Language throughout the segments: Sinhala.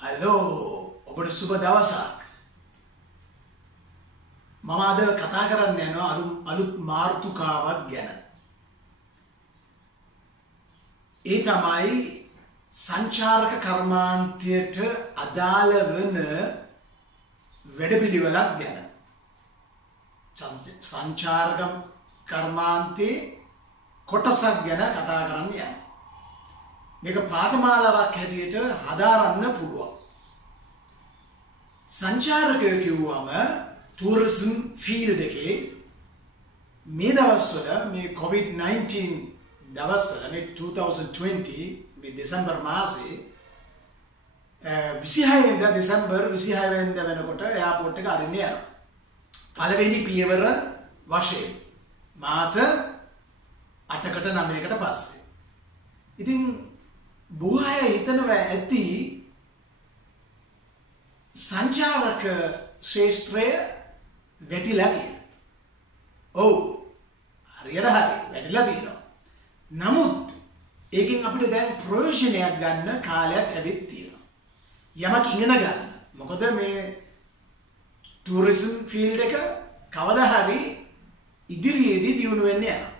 හලෝ ඔබට සුබ දවසක්. මම අද කතා කරන්න යනවා අලුත් මාතෘකාවක් ගැන. ඒ තමයි සංචාරක කර්මාන්තයට අදාළ වන වැඩපිළිවෙලක් ගැන. සංචාරක කර්මාන්තයේ කොටසක් ගැන කතා කරන්න යනවා. මේක පාඨමාලාවක් හැටියට හදාරන්න පුළුවන්. සංචාරකයෝ කිව්වම ටූරිසම් ෆීල්ඩ් එකේ මේ දවස්වල මේ COVID-19 දවස්වල මේ 2020 මේ දෙසැම්බර් මාසේ 26 වෙනිදා දෙසැම්බර් 26 වෙනිදා වෙනකොට එයාපෝට් එක අරින්න යනවා. පළවෙනි පියවර වශයෙන් මාස 8කට 9කට පස්සේ. ඉතින් බොහෝ අය හිතනවා ඇති සංචාරක ශ්‍රේෂ්ඨය වැටිලා කියලා. ඔව් හරියට හරි වැටිලා තියෙනවා. නමුත් ඒකෙන් අපිට දැන් ප්‍රයෝජනයක් ගන්න කාලයක් ඇවිත් තියෙනවා. යමක් ඉගෙන ගන්න. මොකද මේ ටූරිසම් ෆීල්ඩ් එක කවදා හරි ඉදිරියේදී දියුණු වෙන්න යනවා.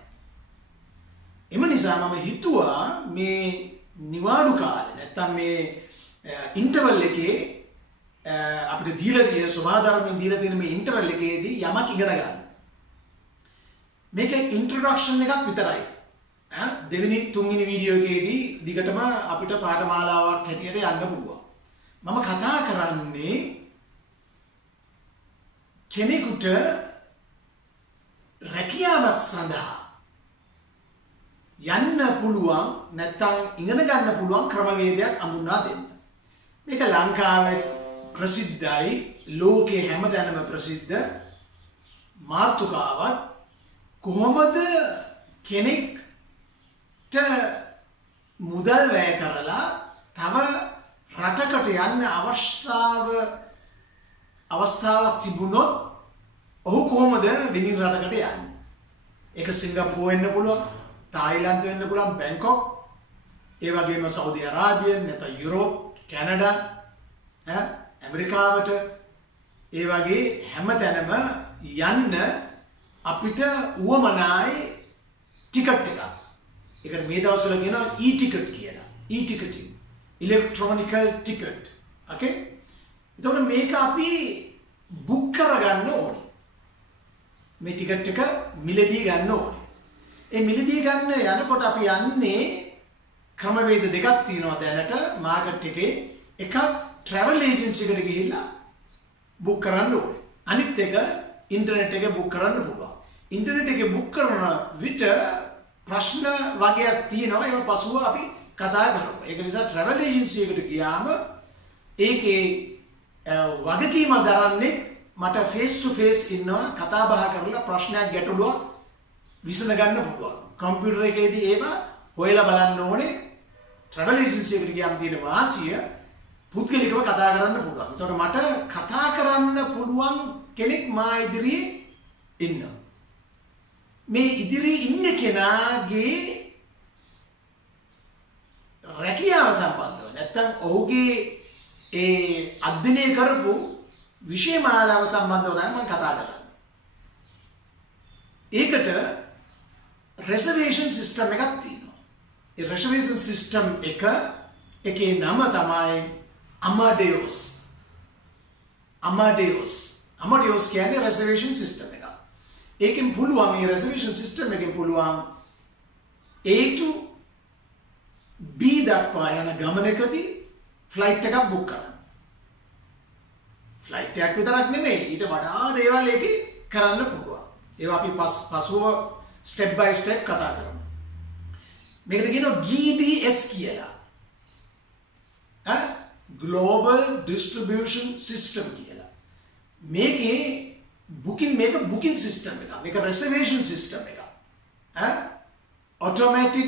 එම නිසා මම හිතුවා මේ නිවාඩු කාලේ නැත්තම් මේ ඉන්ටර්වල් එකේ අපිට දීලා තියෙන සබාධර්මයෙන් දීලා තියෙන මේ ඉන්ටර්වල් එකේදී යමක් ඉගෙන ගන්න. මේක ඉන්ට්‍රොඩක්ෂන් එකක් විතරයි. දෙවෙනි තුන්වෙනි වීඩියෝ එකේදී දිගටම අපිට පාඨමාලාවක් හැටියට යන්න පුළුවන්. මම කතා කරන්නේ කෙනෙකුට රැකියාවක් සඳහා යන්න පුළුවන් නැත්තම් ඉගෙන ගන්න පුළුවන් ක්‍රමවේදයක් අඳුන්වා දෙන්න. මේක ලංකාවේ ප්‍රසිද්ධයි, ලෝකේ හැමතැනම ප්‍රසිද්ධ මාතෘකාවක්. කොහොමද කෙනෙක්ට මුදල් වැය කරලා තව රටකට යන්න අවස්ථාවක් තිබුණොත් ඔහු කොහොමද වෙනින් රටකට යන්නේ? ඒක සිංගප්පූරු වෙන්න පුළුවන්, තායිලන්ත වෙන්න පුළුවන්, බැංකොක්, ඒ වගේම සෞදි අරාබිය, නැත්නම් යුරෝප්, කැනඩා, ඇමරිකාවට, ඒ වගේ හැමතැනම යන්න අපිට උවමනායි ටිකට් එකක්. ඒකට මේ දවස්වල කියනවා e-ticket කියලා. e-ticketing, electronical ticket. okay? එතකොට මේක අපි බුක් කරගන්න ඕනේ. මේ ටිකට් එක මිලදී ගන්න ඕනේ. ඒ මිලදී ගන්න යනකොට අපි යන්නේ ක්‍රමවේද දෙකක් තියෙනවා දැනට මාකට් එකේ. එකක් travel agency එකට ගිහිල්ලා බුක් කරන්න ඕනේ. අනිත් එක ඉන්ටර්නෙට් එකේ බුක් කරන්න පුළුවන්. ඉන්ටර්නෙට් එකේ බුක් කරන විට ප්‍රශ්න වගේක් තියෙනවා. ඒක පසුව අපි කතා කරමු. ඒක නිසා travel agency එකට ගියාම ඒකේ වගකීම දරන්නේ මට face to face ඉන්නවා, කතා බහ කරලා ප්‍රශ්නයක් ගැටලුවක් විසඳ ගන්න පුළුවන්. කම්පියුටර් එකේදී ඒවා හොයලා බලන්න ඕනේ. travel agency එකට ගියාම තියෙන වාසිය පුද්ගලිකව කතා කරන්න පුළුවන්. එතකොට මට කතා කරන්න පුළුවන් කෙනෙක් මා ඉදිරියේ ඉන්නවා. මේ ඉදිරියේ ඉන්න කෙනාගේ රැකියාව සම්බන්ධව නැත්නම් ඔහුගේ ඒ අධ්‍යයනය කරපු විෂය මාලාව සම්බන්ධව තමයි මම කතා කරන්නේ. ඒකට reservation system එකක් තියෙනවා. ඒ reservation system එකේ නම තමයි Amadeus. Amadeus කියන්නේ reservation system එකක්. ඒකෙන් පුළුවන් මේ reservation system එකෙන් පුළුවන් A to B දක්වා යන ගමනකදී ෆ්ලයිට් එකක් බුක් කරන්න. ෆ්ලයිට් එකක් විතරක් නෙමෙයි, ඊට වඩා දේවල් ඒකේ කරන්න පුළුවන්. ඒවා අපි පසුව ස්ටෙප් බයි ස්ටෙප් කතා කරමු. මේකට කියනවා GDS කියලා. Global Distribution System කියලා. මේකේ booking system එකක්. මේක reservation system එකක්. automatic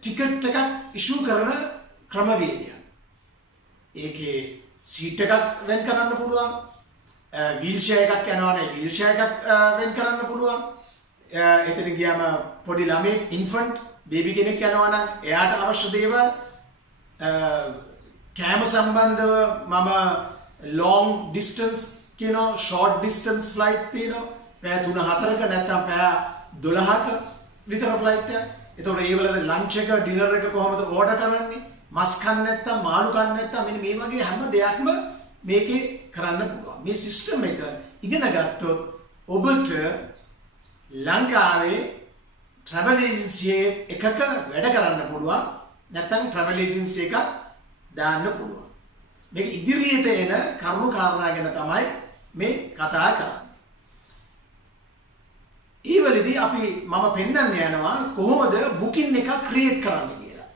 ticket එකක් issue කරන ක්‍රමවේදයක්. ඒකේ සීට් එකක් වෙන් කරන්න පුළුවන්. වීල්චෙයාර් එකක් යනවා නම් වීල්චෙයාර් එකක් වෙන් කරන්න පුළුවන්. එතන ගියාම පොඩි ළමෙක් ඉන්ෆන්ට් බේබි කෙනෙක් යනවා නම් එයාට අවශ්‍ය දේවල් කෑම සම්බන්ධව මම long distance කියනවා short distance flight තියෙනවා පැය 3-4ක නැත්නම් පැය 12ක විතර flight එකක්. එතකොට ඒ වල lunch එක dinner එක කොහොමද order කරන්නේ? මස් කන්න නැත්නම් මාළු කන්න නැත්නම් මෙන්න මේ වගේ හැම දෙයක්ම මේකේ කරන්න පුළුවන්. මේ system එක ඉගෙන ගත්තොත් ඔබට ලංකාවේ travel agency එකක වැඩ කරන්න පුළුවන්. නැත්නම් travel agency එකක් දාන්න පුළුවන්. මේක ඉදිරියට එන කරුණු කාරණා ගැන තමයි මේ කතා කරන්නේ. ඊවලදී අපි මම පෙන්නන්න යනවා කොහොමද බුකින් එක ක්‍රියේට් කරන්න කියලා.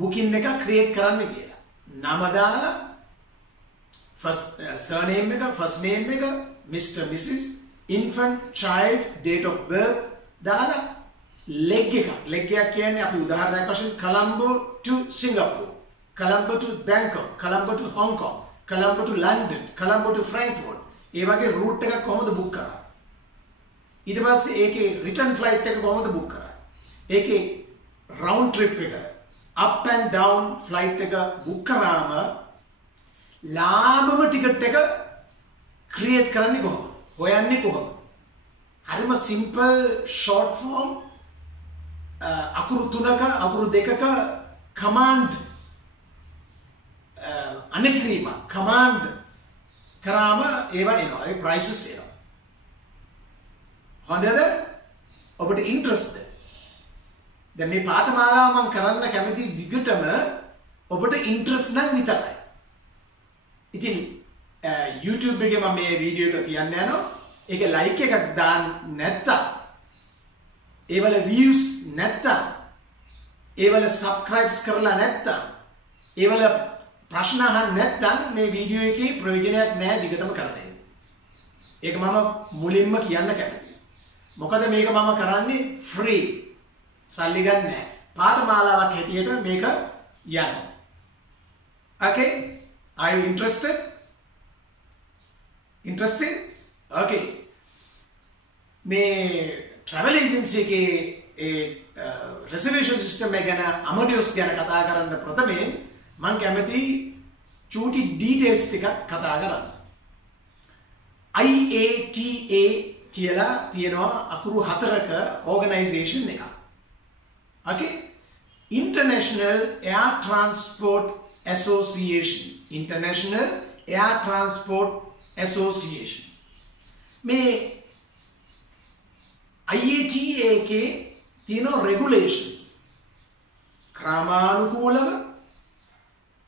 බුකින් එක ක්‍රියේට් කරන්න කියලා. නම දාලා first surname එක, first name එක, Mr. Mrs. infant, child, date of birth දාලා leg එක. leg එක කියන්නේ අපි උදාහරණයක් වශයෙන් Colombo to Singapore, Colombo to Bangkok, Colombo to Hong Kong, Colombo to London, Colombo to Frankfurt. ඒ වගේ route එකක් කොහොමද book කරන්නේ? ඊට පස්සේ ඒකේ return flight එක කොහොමද book කරන්නේ? ඒකේ round trip එක up and down flight එක book කරාම ලාභම ticket එක create කරන්නේ කොහොමද? හොයන්නේ කොහොමද? හරිම simple short form අකුරු 3ක අකුරු 2ක command අනකිරීම command කරාම ඒවා එනවා. ඒ prices එනවා. හොඳද? ඔබට interest දැන් මේ පාඨමාලාව මම කරන්න කැමති දිගටම ඔබට interest නම් විතරයි. ඉතින් YouTube එකේ මම මේ වීඩියෝ එක තියන්න යනවා. ඒක like එකක් දාන්න නැත්තම් ඒ වල views නැත්තම් ඒ වල subscribes කරලා නැත්තම් ඒ වල ප්‍රශ්න අහන්න නැත්තම් මේ වීඩියෝ එකේ ප්‍රයෝජනයක් නැහැ දිගටම කරන්න. ඒක මම මුලින්ම කියන්න කැමතියි. මොකද මේක මම කරන්නේ free. සල්ලි ගන්න නැහැ. පාඨමාලාවක් හැටියට මේක යනවා. Okay? Are you interested? Interesting? Okay. මේ travel agency එකේ reservation system එක ගැන Amadeus ගැන කතා කරන්න ප්‍රථමයෙන් මම කැමති චූටි details ටිකක් කතා කරන්න. IATA කියලා තියෙනවා අකුරු 4ක organization එකක්. Okay? International Air Transport Association. International Air Transport Association. මේ IATA එකේ තියෙන regulations ක්‍රමානුකූලව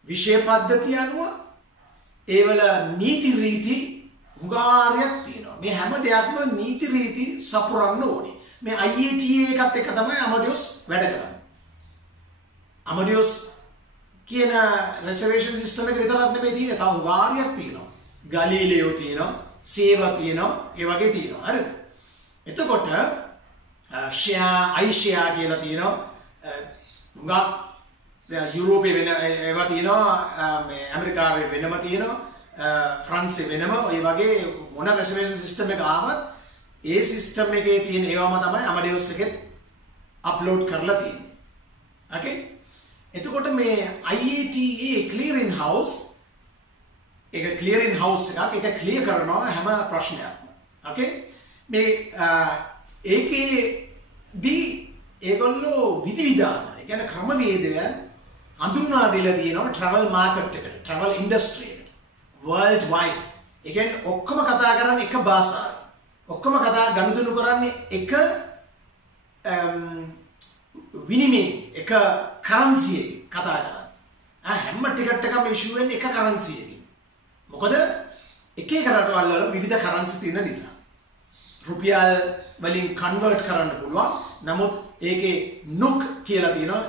විෂය පද්ධතිය අනුව ඒවල නීති රීති උගාරියක් තියෙනවා. මේ හැම දෙයක්ම නීති රීති සපුරන්න ඕනේ. මේ IATA එකත් එක්ක තමයි Amadeus වැඩ කරන්නේ. Amadeus කියන reservation system එක විතරක් නෙමෙයි තියෙන්නේ. තව උගාරියක් තියෙනවා. Galileo තියෙනවා, Seva තියෙනවා, ඒ වගේ තියෙනවා. හරිද? එතකොට iShare කියලා තියෙනවා. හුඟක් යුරෝපේ වෙන ඒවා තියෙනවා, මේ ඇමරිකාවේ වෙනම තියෙනවා, ෆ්‍රාන්සේ වෙනම. ඒ වගේ මොන reservation system එක ආවත් ඒ system එකේ තියෙන ඒවාම තමයි Amadeus එකේ අප්ලෝඩ් කරලා තියෙන්නේ. Okay? එතකොට මේ IATA clearing house එක clearing house එකක්. ඒක clear කරනවා හැම ප්‍රශ්නයක්ම. Okay? මේ ඒකේදී ඒගොල්ලෝ විධිවිධාන, ඒ කියන්නේ ක්‍රමවේදයන් හඳුන්වා දීලා තියෙනවා travel market එකට, travel industry එකට, world wide. ඒ කියන්නේ ඔක්කොම කතා කරන්නේ එක භාෂාවක්. ඔක්කොම කතා ගනුදෙනු කරන්නේ එක විනිමය, එක currency එකකින් කතා කරන්නේ. හැම ටිකට් එකක්ම issue වෙන්නේ එක currency එකකින්. මොකද එක එක රටවල් වල විවිධ currency තියෙන නිසා. රුපියල් වලින් convert කරන්න පුළුවන්. නමුත් ඒකේ NUC කියලා තියෙනවා,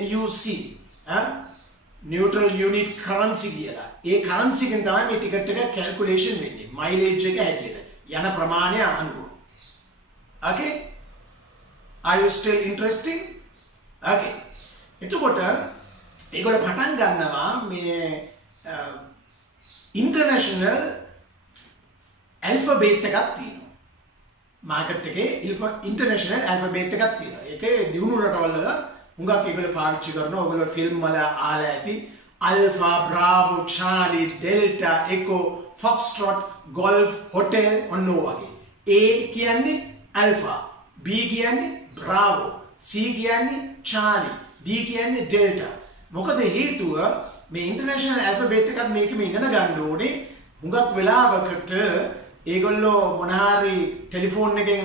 NUC neutral unit currency කියලා. ඒ currency එකෙන් තමයි මේ ටිකට් එක calculation වෙන්නේ. mileage එක හැටියට යන ප්‍රමාණය අනුව. Okay? Are you still interested? Okay. එතකොට ඒගොල්ලෝ පටන් ගන්නවා මේ international alphabet එකක් තියෙනවා. මාකට් එකේ international alphabet එකක් තියෙනවා. ඒකේ දියුණු රටවල් වල හුඟක් ඒගොල්ලෝ පාවිච්චි කරනවා. ඔයගොල්ලෝ ෆිල්ම් වල ආලා ඇති Alpha, Bravo, Charlie, Delta, Echo, Foxtrot, Golf, Hotel ඔන්න වගේ. A කියන්නේ Alpha, B කියන්නේ Bravo, C කියන්නේ Charlie, D කියන්නේ Delta. මොකද හේතුව මේ ඉන්ටර්නැෂනල් ඇල්ෆබෙට් එකත් මේකෙම ඉගෙන ගන්න ඕනේ. හුඟක් වෙලාවකට ඒගොල්ලෝ මොන හරි ටෙලිෆෝන් එකෙන්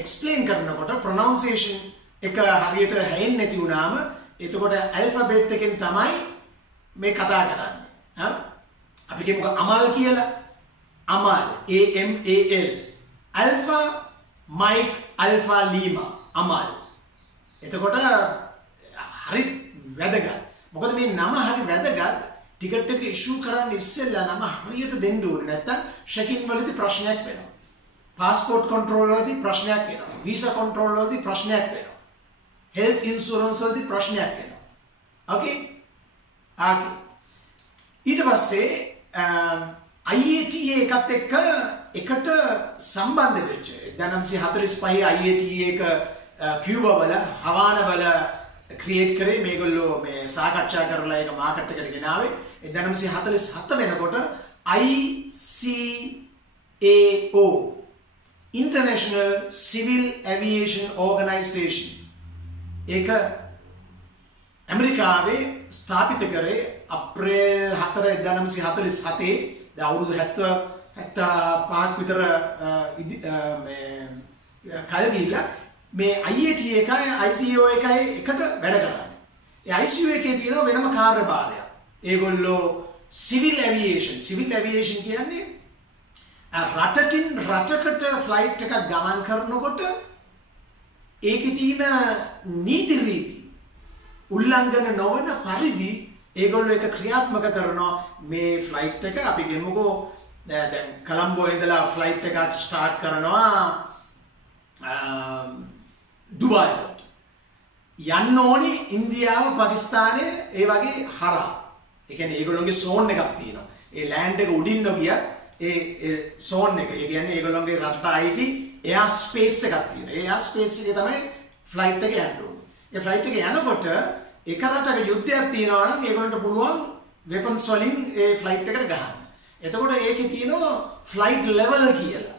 එක්ස්ප්ලেইন කරනකොට ප්‍රොනවුන්සියේෂන් එක හරියට හැෙන්නේ නැති වුණාම එතකොට ඇල්ෆබෙට් එකෙන් තමයි මේ කතා කරන්නේ. හා අපි කියමුකෝ අමල් කියලා. Amal A M A L. Alpha Mike Alpha Lima Amal. එතකොට හරි වැදගත්. මොකද මේ නම හරි වැදගත්. ටිකට් එක ඉෂුව කරන්න ඉස්සෙල්ලා නම හරියට දෙන්න ඕනේ. නැත්නම් ෂෙකින් වලදී ප්‍රශ්නයක් වෙනවා. පාස්පෝර්ට් කන්ට්‍රෝල් වලදී ප්‍රශ්නයක් වෙනවා. වීසා කන්ට්‍රෝල් වලදී ප්‍රශ්නයක් වෙනවා. හෙල්ත් ඉන්ෂුරන්ස් වලදී ප්‍රශ්නයක් වෙනවා. ඕකේ? ඊට පස්සේ IATA එකත් එක්ක එකට සම්බන්ධ වෙච්ච 1945 IATA එක කියුබා වල හවානා වල ක්‍රියේට් කරේ මේගොල්ලෝ මේ සාකච්ඡා කරලා ඒක මාකට් එකට ගෙනාවේ 1947 වෙනකොට ICAO International Civil Aviation Organization ඒක ඇමරිකාවේ ස්ථාපිත කරේ අප්‍රේල් 4 1947 අවුරුදු 75ක් විතර කල් ගිහිල්ලා මේ IATA එකයි ICAO එකයි එකට වැඩ කරන්නේ. ඒ ICAO එකේ තියෙන වෙනම කාර්යභාරයක්. ඒගොල්ලෝ සිවිල් ඇවියේෂන් කියන්නේ රටකින් රටකට ෆ්ලයිට් එකක් ගමන් කරනකොට ඒකේ තියෙන නීති රීති උල්ලංඝන නොවන පරිදි ඒගොල්ලෝ එක ක්‍රියාත්මක කරනවා. මේ ෆ්ලයිට් එක අපි ගෙමුකෝ දැන් කොලම්බෝ ඉඳලා ෆ්ලයිට් එකක් ස්ටාර්ට් කරනවා දුබායිට. යන්න ඕනි ඉන්දියාව පාකිස්තානයේ ඒ වගේ හරහා. ඒ කියන්නේ ඒගොල්ලෝගේ සෝන් එකක් තියෙනවා. ඒ ලෑන්ඩ් එක උඩින් නොගියත් ඒ සෝන් එක. ඒ කියන්නේ ඒගොල්ලෝගේ රටට අයිති එයා ස්පේස් එකක් තියෙනවා. ඒ එයා ස්පේස් එකේ තමයි ෆ්ලයිට් එක යන්න ඕනේ. ඒ ෆ්ලයිට් එක යනකොට එක රටක යුද්ධයක් තියෙනවා නම් ඒගොල්ලන්ට පුළුවන් වෙපන්ස් වලින් ඒ ෆ්ලයිට් එකට ගහන්න. එතකොට ඒකේ තියෙනවා ෆ්ලයිට් ලෙවල් කියලා.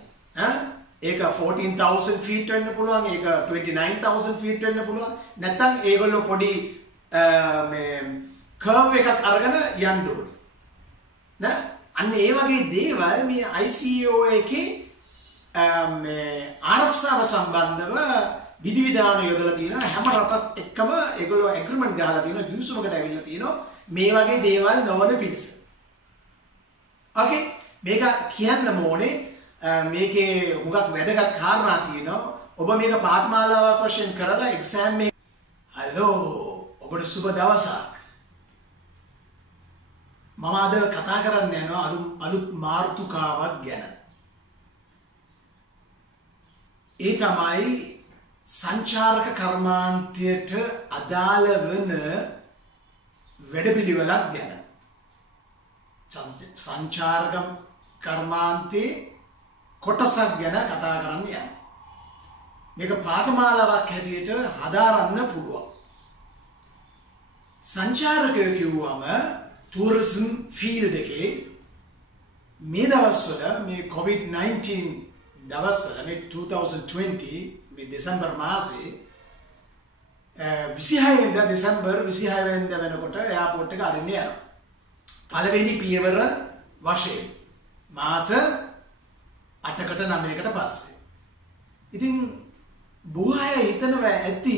ඒක 14,000 feet වෙන්න පුළුවන්, ඒක 29,000 feet වෙන්න පුළුවන්. නැත්නම් ඒගොල්ලෝ පොඩි මේ කර්ව් එකක් අරගෙන යන්න ඕනේ. නේද? අන්න ඒ වගේ දේවල් මේ ICAO එකේ මේ ආරක්ෂාව සම්බන්ධව විධිවිධාන යොදලා තියෙනවා. හැම රටක් එක්කම ඒගොල්ලෝ ඇග්‍රීමන්ට් ගහලා තියෙනවා, ගිවිසුමකට ඇවිල්ලා තියෙනවා මේ වගේ දේවල් නොවන පිණිස. ඕකේ, මේක කියන්න ඕනේ. මේකේ හුඟක් වැදගත් කාරණා තියෙනවා. ඔබ මේක පාඨමාලාවක් වශයෙන් කරලා එක්සෑම් එක හලෝ ඔබට සුබ දවසක්. මම අද කතා කරන්න යනවා අලුත් මාතෘකාවක් ගැන. ඒ තමයි සංචාරක කර්මාන්තයට අදාළ වන වැඩපිළිවෙලක් ගැන. සංචාරක කර්මාන්තයේ කොටසක් ගැන කතා කරන්න යනවා. මේක පාඨමාලාවක් හැටියට හදාරන්න පුළුවන්. සංචාරකයෝ කිව්වම ටූරිසම් ෆීල්ඩ් එකේ මේ දවස්වල මේ COVID-19 දවස්වල මේ 2020 මේ දෙසැම්බර් මාසේ 26 වෙනිදා දෙසැම්බර් 26 වෙනිදා වෙනකොට එයාපෝට් එක අරින්න යනවා. පළවෙනි පියවර වශයෙන් මාස 8කට 9කට පස්සේ. ඉතින් බොහෝ අය හිතනවා ඇති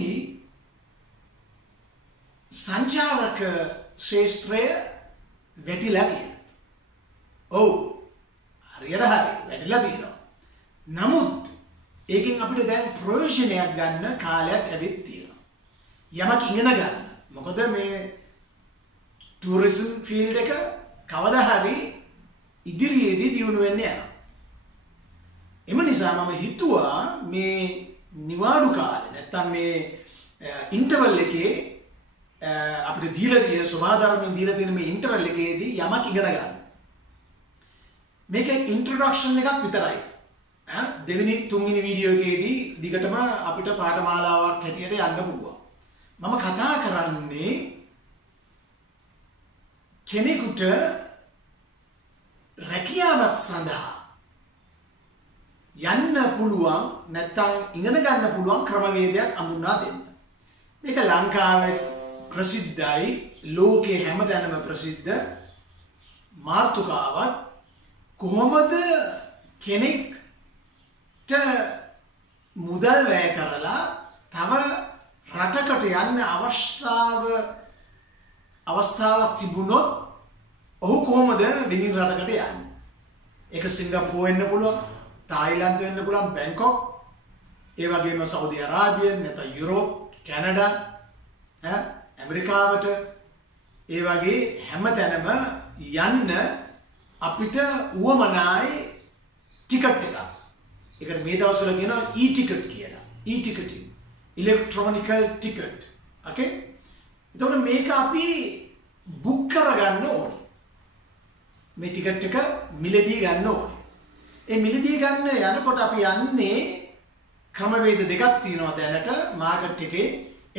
සංචාරක ශ්‍රේෂ්ඨය වැටිලා කියලා. ඔව්. හරියට හරි වැටිලා තියෙනවා. නමුත් ඒකෙන් අපිට දැන් ප්‍රයෝජනයක් ගන්න කාලයක් ඇවිත් තියෙනවා. යමක් ඉගෙන ගන්න. මොකද මේ ටූරිසම් ෆීල්ඩ් එක කවදා හරි ඉදිරියේදී දියුණු වෙන්න යනවා. එම නිසා මම හිතුවා මේ නිවාඩු කාලේ නැත්තම් මේ ඉන්ටර්වල් එකේ අපිට දීලා තියෙන සමාධර්මයෙන් දීලා තියෙන මේ ඉන්ටර්වල් එකේදී යමක් ඉගෙන ගන්න. මේක ඉන්ට්‍රොඩක්ෂන් එකක් විතරයි. දෙවෙනි තුන්වෙනි වීඩියෝ එකේදී දිගටම අපිට පාඨමාලාවක් හැටියට යන්න පුළුවන්. මම කතා කරන්නේ කෙනෙකුට රැකියාවක් සඳහා යන්න පුළුවන් නැත්නම් ඉගෙන ගන්න පුළුවන් ක්‍රමවේදයක් අඳුන්වා දෙන්න. මේක ලංකාවේ ප්‍රසිද්ධයි, ලෝකේ හැමතැනම ප්‍රසිද්ධ මාතෘකාවක්. කොහොමද කෙනෙක්ට මුදල් වැය කරලා තව රටකට යන්න අවස්ථාවක් තිබුණොත් ඔහු කොහොමද වෙනින් රටකට යන්නේ? ඒක සිංගප්පූරු වෙන්න පුළුවන්, තායිලන්ත වෙන්න පුළුවන්, බැංකොක්, ඒ වගේම සෞදි අරාබිය, නැත්නම් යුරෝප්, කැනඩා, ඇමරිකාවට, ඒ වගේ හැමතැනම යන්න අපිට උවමනායි ටිකට් එකක්. ඒකට මේ දවස්වල කියනවා e-ticket කියලා. e-ticketing, electronical ticket. okay? එතකොට මේක අපි බුක් කරගන්න ඕනේ. මේ ටිකට් එක මිලදී ගන්න ඕනේ. ඒ මිලදී ගන්න යනකොට අපි යන්නේ ක්‍රමවේද දෙකක් තියෙනවා දැනට මාකට් එකේ.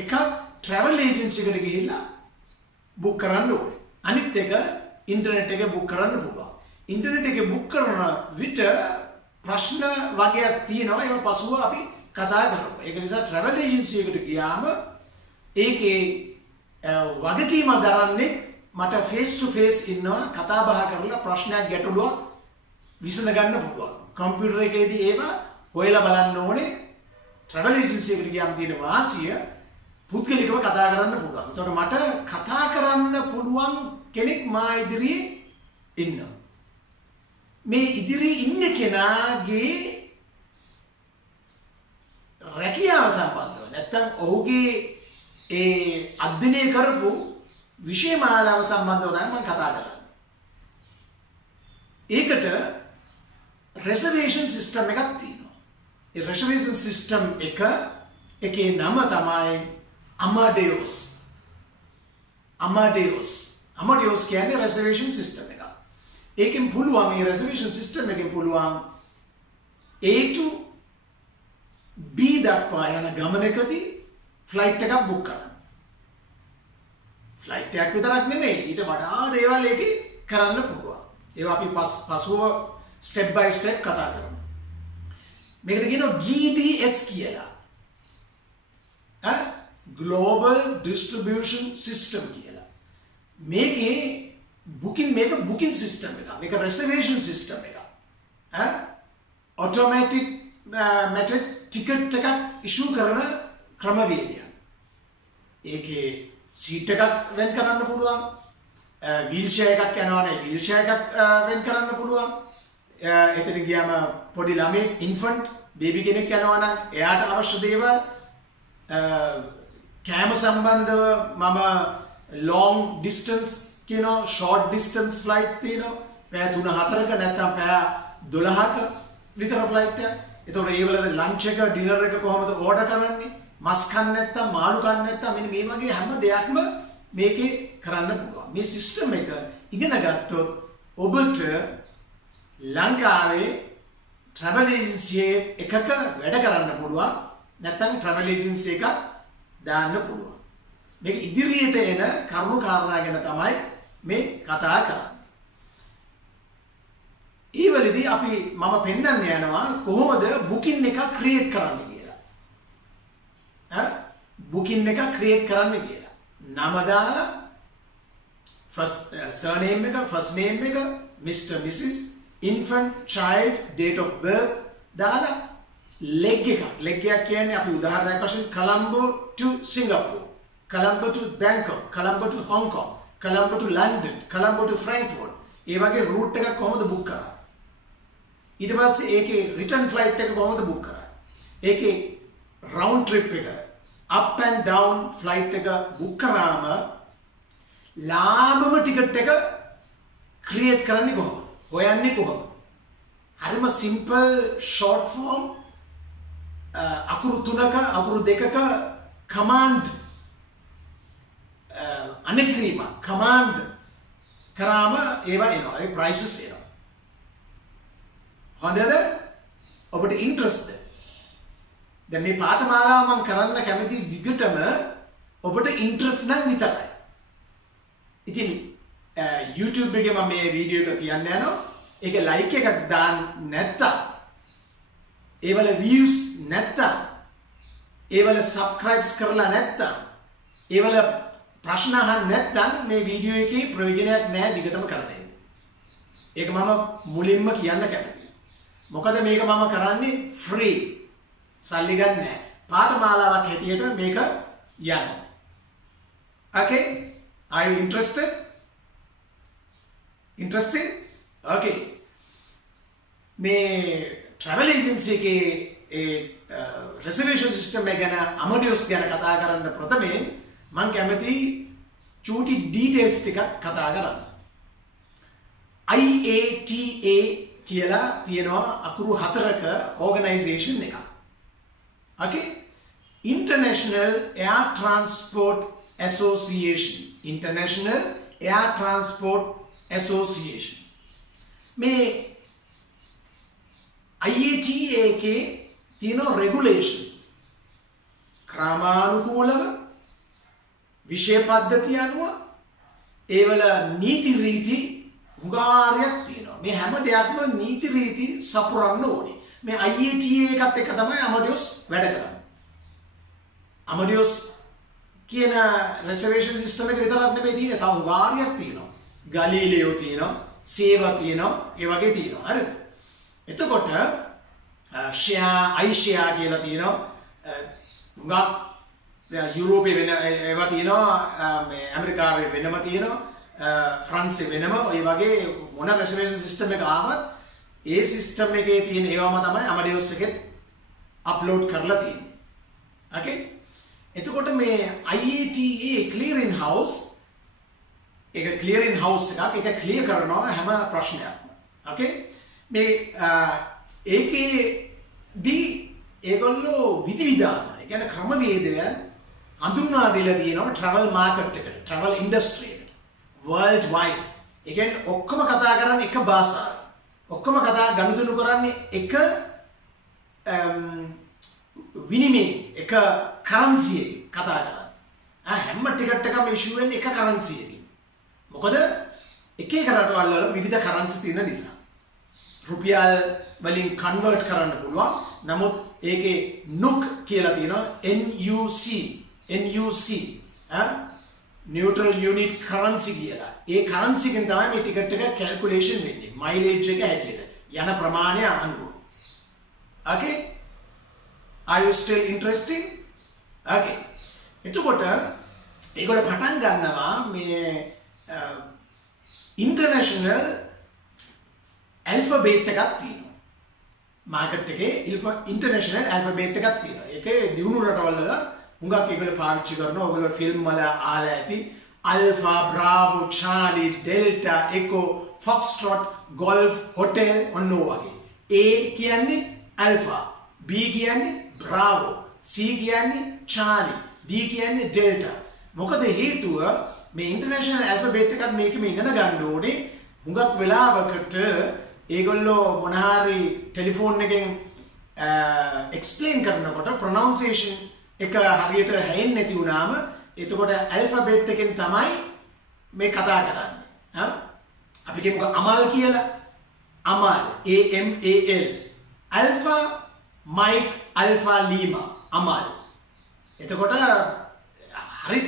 එකක් travel agency එකට ගිහිල්ලා බුක් කරන්න ඕනේ. අනිත් එක ඉන්ටර්නෙට් එකේ බුක් කරන්න පුළුවන්. ඉන්ටර්නෙට් එකේ බුක් කරන විට ප්‍රශ්න වගේක් තියෙනවා. ඒක පසුව අපි කතා කරමු. ඒක නිසා travel agency එකට ගියාම ඒකේ වගකීම දරන්නේ මට face to face ඉන්නවා, කතා බහ කරලා ප්‍රශ්නයක් ගැටලුවක් විසඳ ගන්න පුළුවන්. කම්පියුටර් එකේදී ඒවා හොයලා බලන්න ඕනේ. travel agency එකට ගියාම තියෙන වාසිය පුද්ගලිකව කතා කරන්න පුළුවන්. එතකොට මට කතා කරන්න පුළුවන් කෙනෙක් මා ඉදිරියේ ඉන්නවා. මේ ඉදිරියේ ඉන්න කෙනාගේ රැකියාව සම්බන්ධව නැත්නම් ඔහුගේ ඒ අධ්‍යයනය කරපු විෂය මාලාව සම්බන්ධව තමයි මම කතා කරන්නේ. ඒකට reservation system එකක් තියෙනවා. ඒ reservation system එකේ නම තමයි Amadeus. Amadeus කියන්නේ reservation system එක. ඒකෙන් පුළුවන් මේ reservation system එකෙන් පුළුවන් A to B දක්වා යන ගමනකදී ෆ්ලයිට් එකක් බුක් කරන්න. ෆ්ලයිට් එකක් විතරක් නෙමෙයි, ඊට වඩා දේවල් ඒකේ කරන්න පුළුවන්. ඒවා අපි පසුව ස්ටෙප් බයි ස්ටෙප් කතා කරමු. මේකට කියනවා GDS කියලා. Global Distribution System කියලා. මේකේ booking system එකක්. මේක reservation system එකක්. automatic method ticket එකක් issue කරන ක්‍රමවේදයක්. ඒකේ සීට් එකක් වෙන් කරන්න පුළුවන්. වීල්චෙයාර් එකක් යනවා නේ වීල්චෙයාර් එකක් වෙන් කරන්න පුළුවන්. එතන ගියාම පොඩි ළමෙක් ඉන්ෆන්ට් බේබි කෙනෙක් යනවා නම් එයාට අවශ්‍ය දේවල් කෑම සම්බන්ධව මම long distance කියනවා short distance flight තියෙනවා. පැය 3-4ක නැත්නම් පැය 12ක විතර flight එක. එතකොට ඒ වල ලන්ච් එක ඩිනර් එක කොහොමද ඕඩර් කරන්නේ? මස් කන්න නැත්නම් මාළු කන්න නැත්නම් මෙන්න මේ වගේ හැම දෙයක්ම මේකේ කරන්න පුළුවන්. මේ සිස්ටම් එක ඉගෙන ගත්තොත් ඔබට ලංකාවේ travel agency එකක වැඩ කරන්න පුළුවන්. නැත්නම් travel agency එකක් දාන්න පුළුවන්. මේක ඉදිරියට එන කරුණු කාරණා ගැන තමයි මේ කතා කරන්නේ. ඊවලදී අපි මම පෙන්වන්න යනවා කොහොමද booking එක create කරන්නේ කියලා. booking එක create කරන්න කියලා. නම දාලා first surname එක, first name එක, Mr. Mrs. infant, child, date of birth දාලා leg එක. leg එක කියන්නේ අපි උදාහරණයක් වශයෙන් Colombo to Singapore, Colombo to Bangkok, Colombo to Hong Kong, Colombo to London, Colombo to Frankfurt. ඒ වගේ route එකක් කොහොමද book කරන්නේ? ඊට පස්සේ ඒකේ return flight එක කොහොමද book කරන්නේ? ඒකේ round trip එක up and down flight එක book කරාම ලාභම ටිකට් එක create කරන්නේ කොහොමද? හොයන්නේ කොහොමද? හරිම simple short form අකුරු 3ක අකුරු 2ක command අනෙකිරීම command කරාම ඒවා එනවා. ඒ prices එනවා. හොඳද? ඔබට interest දැන් මේ පාඨමාලාව මම කරන්න කැමති දිගටම ඔබට ඉන්ට්‍රස්ට් නම් විතරයි. ඉතින් YouTube එකේ මම මේ වීඩියෝ එක තියන්න යනවා. ඒක ලයික් එකක් දාන්න නැත්තම්, ඒවල views නැත්තම්, ඒවල subscribes කරලා නැත්තම්, ඒවල ප්‍රශ්න අහන්න නැත්තම් මේ වීඩියෝ එකේ ප්‍රයෝජනයක් නැහැ දිගටම කරන්න. ඒක මම මුලින්ම කියන්න කැමතියි. මොකද මේක මම කරන්නේ free. සල්ලි ගන්න නැහැ. පාඨමාලාවක් හැටියට මේක යනවා. Okay? Are you interested? Interested? Okay. මේ travel agency එකේ reservation system එක ගැන Amadeus ගැන කතා කරන්න ප්‍රථමයෙන් මම කැමති චූටි details ටිකක් කතා කරන්න. IATA කියලා තියෙනවා අකුරු 4ක organization එකක්. Okay? International Air Transport Association. International Air Transport Association. මේ IATA එකේ තියෙන regulations ක්‍රමානුකූලව විෂය පද්ධතිය අනුව ඒවල නීති රීති උගාරයක් තියෙනවා. මේ හැම දෙයක්ම නීති රීති සපුරන්න ඕනේ. මේ IATA එකත් එක්ක තමයි Amadeus වැඩ කරන්නේ. Amadeus කියන reservation system එක විතරක් නෙමෙයි තියෙන්නේ. තව උගාරයක් තියෙනවා. Galileo තියෙනවා, Seva තියෙනවා, ඒ වගේ තියෙනවා. හරිද? එතකොට iShare කියලා තියෙනවා. උගා යුරෝපේ වෙන ඒවා තියෙනවා, මේ ඇමරිකාවේ වෙනම තියෙනවා, ෆ්‍රාන්සේ වෙනම. ඒ වගේ මොන reservation system එක ආවත් ඒ system එකේ තියෙන ඒවාම තමයි Amadeus එකෙත් upload කරලා තියෙන්නේ. Okay? එතකොට මේ IATA clearing house එක clearing house එකක්, ඒක clear කරනවා හැම ප්‍රශ්නයක්ම. Okay? මේ ඒකේදී ඒගොල්ලෝ විධිවිධාන, ඒ කියන්නේ ක්‍රමවේදයන් හඳුන්වා දීලා තියෙනවා travel market එකට, travel industry එකට, world wide. ඒ කියන්නේ ඔක්කොම කතා කරන්නේ එක භාෂාවක්. ඔක්කොම කතා ගනුදෙනු කරන්නේ එක විනිමය, එක currency එක කතා කරන්නේ. හැම ටිකට් එකම issue වෙන්නේ එක currency එකකින්. මොකද එක එක රටවල් වල විවිධ currency තියෙන නිසා. රුපියල් වලින් convert කරන්න පුළුවන්. නමුත් ඒකේ NUC කියලා තියෙනවා, NUC neutral unit currency කියලා. ඒ currency එකෙන් තමයි මේ ටිකට් එක calculation වෙන්නේ. mileage එක හැටියට යන ප්‍රමාණය අනුව. Okay? Are you still interested? Okay. එතකොට ඒගොල්ලෝ පටන් ගන්නවා මේ international alphabet එකක් තියෙනවා. මාකට් එකේ international alphabet එකක් තියෙනවා. ඒකේ දියුණු රටවල් වල හුඟක් ඒගොල්ලෝ පාවිච්චි කරනවා. ඔයගොල්ලෝ ෆිල්ම් වල ආලා ඇති Alpha, Bravo, Charlie, Delta, Echo, Foxtrot, Golf, Hotel ඔන්න වගේ. A කියන්නේ Alpha, B කියන්නේ Bravo, C කියන්නේ Charlie, D කියන්නේ Delta. මොකද හේතුව මේ international alphabet එකත් මේකෙම ඉගෙන ගන්න ඕනේ. හුඟක් වෙලාවකට ඒගොල්ලෝ මොනහරි ටෙලිෆෝන් එකෙන් explain කරනකොට pronunciation එක හරියට හැෙන්නේ නැති වුණාම එතකොට alphabet එකෙන් තමයි මේ කතා කරන්නේ. අපි කියමුකෝ අමල් කියලා. Amal, AMAL. Alpha Mike Alpha Lima Amal. එතකොට හරි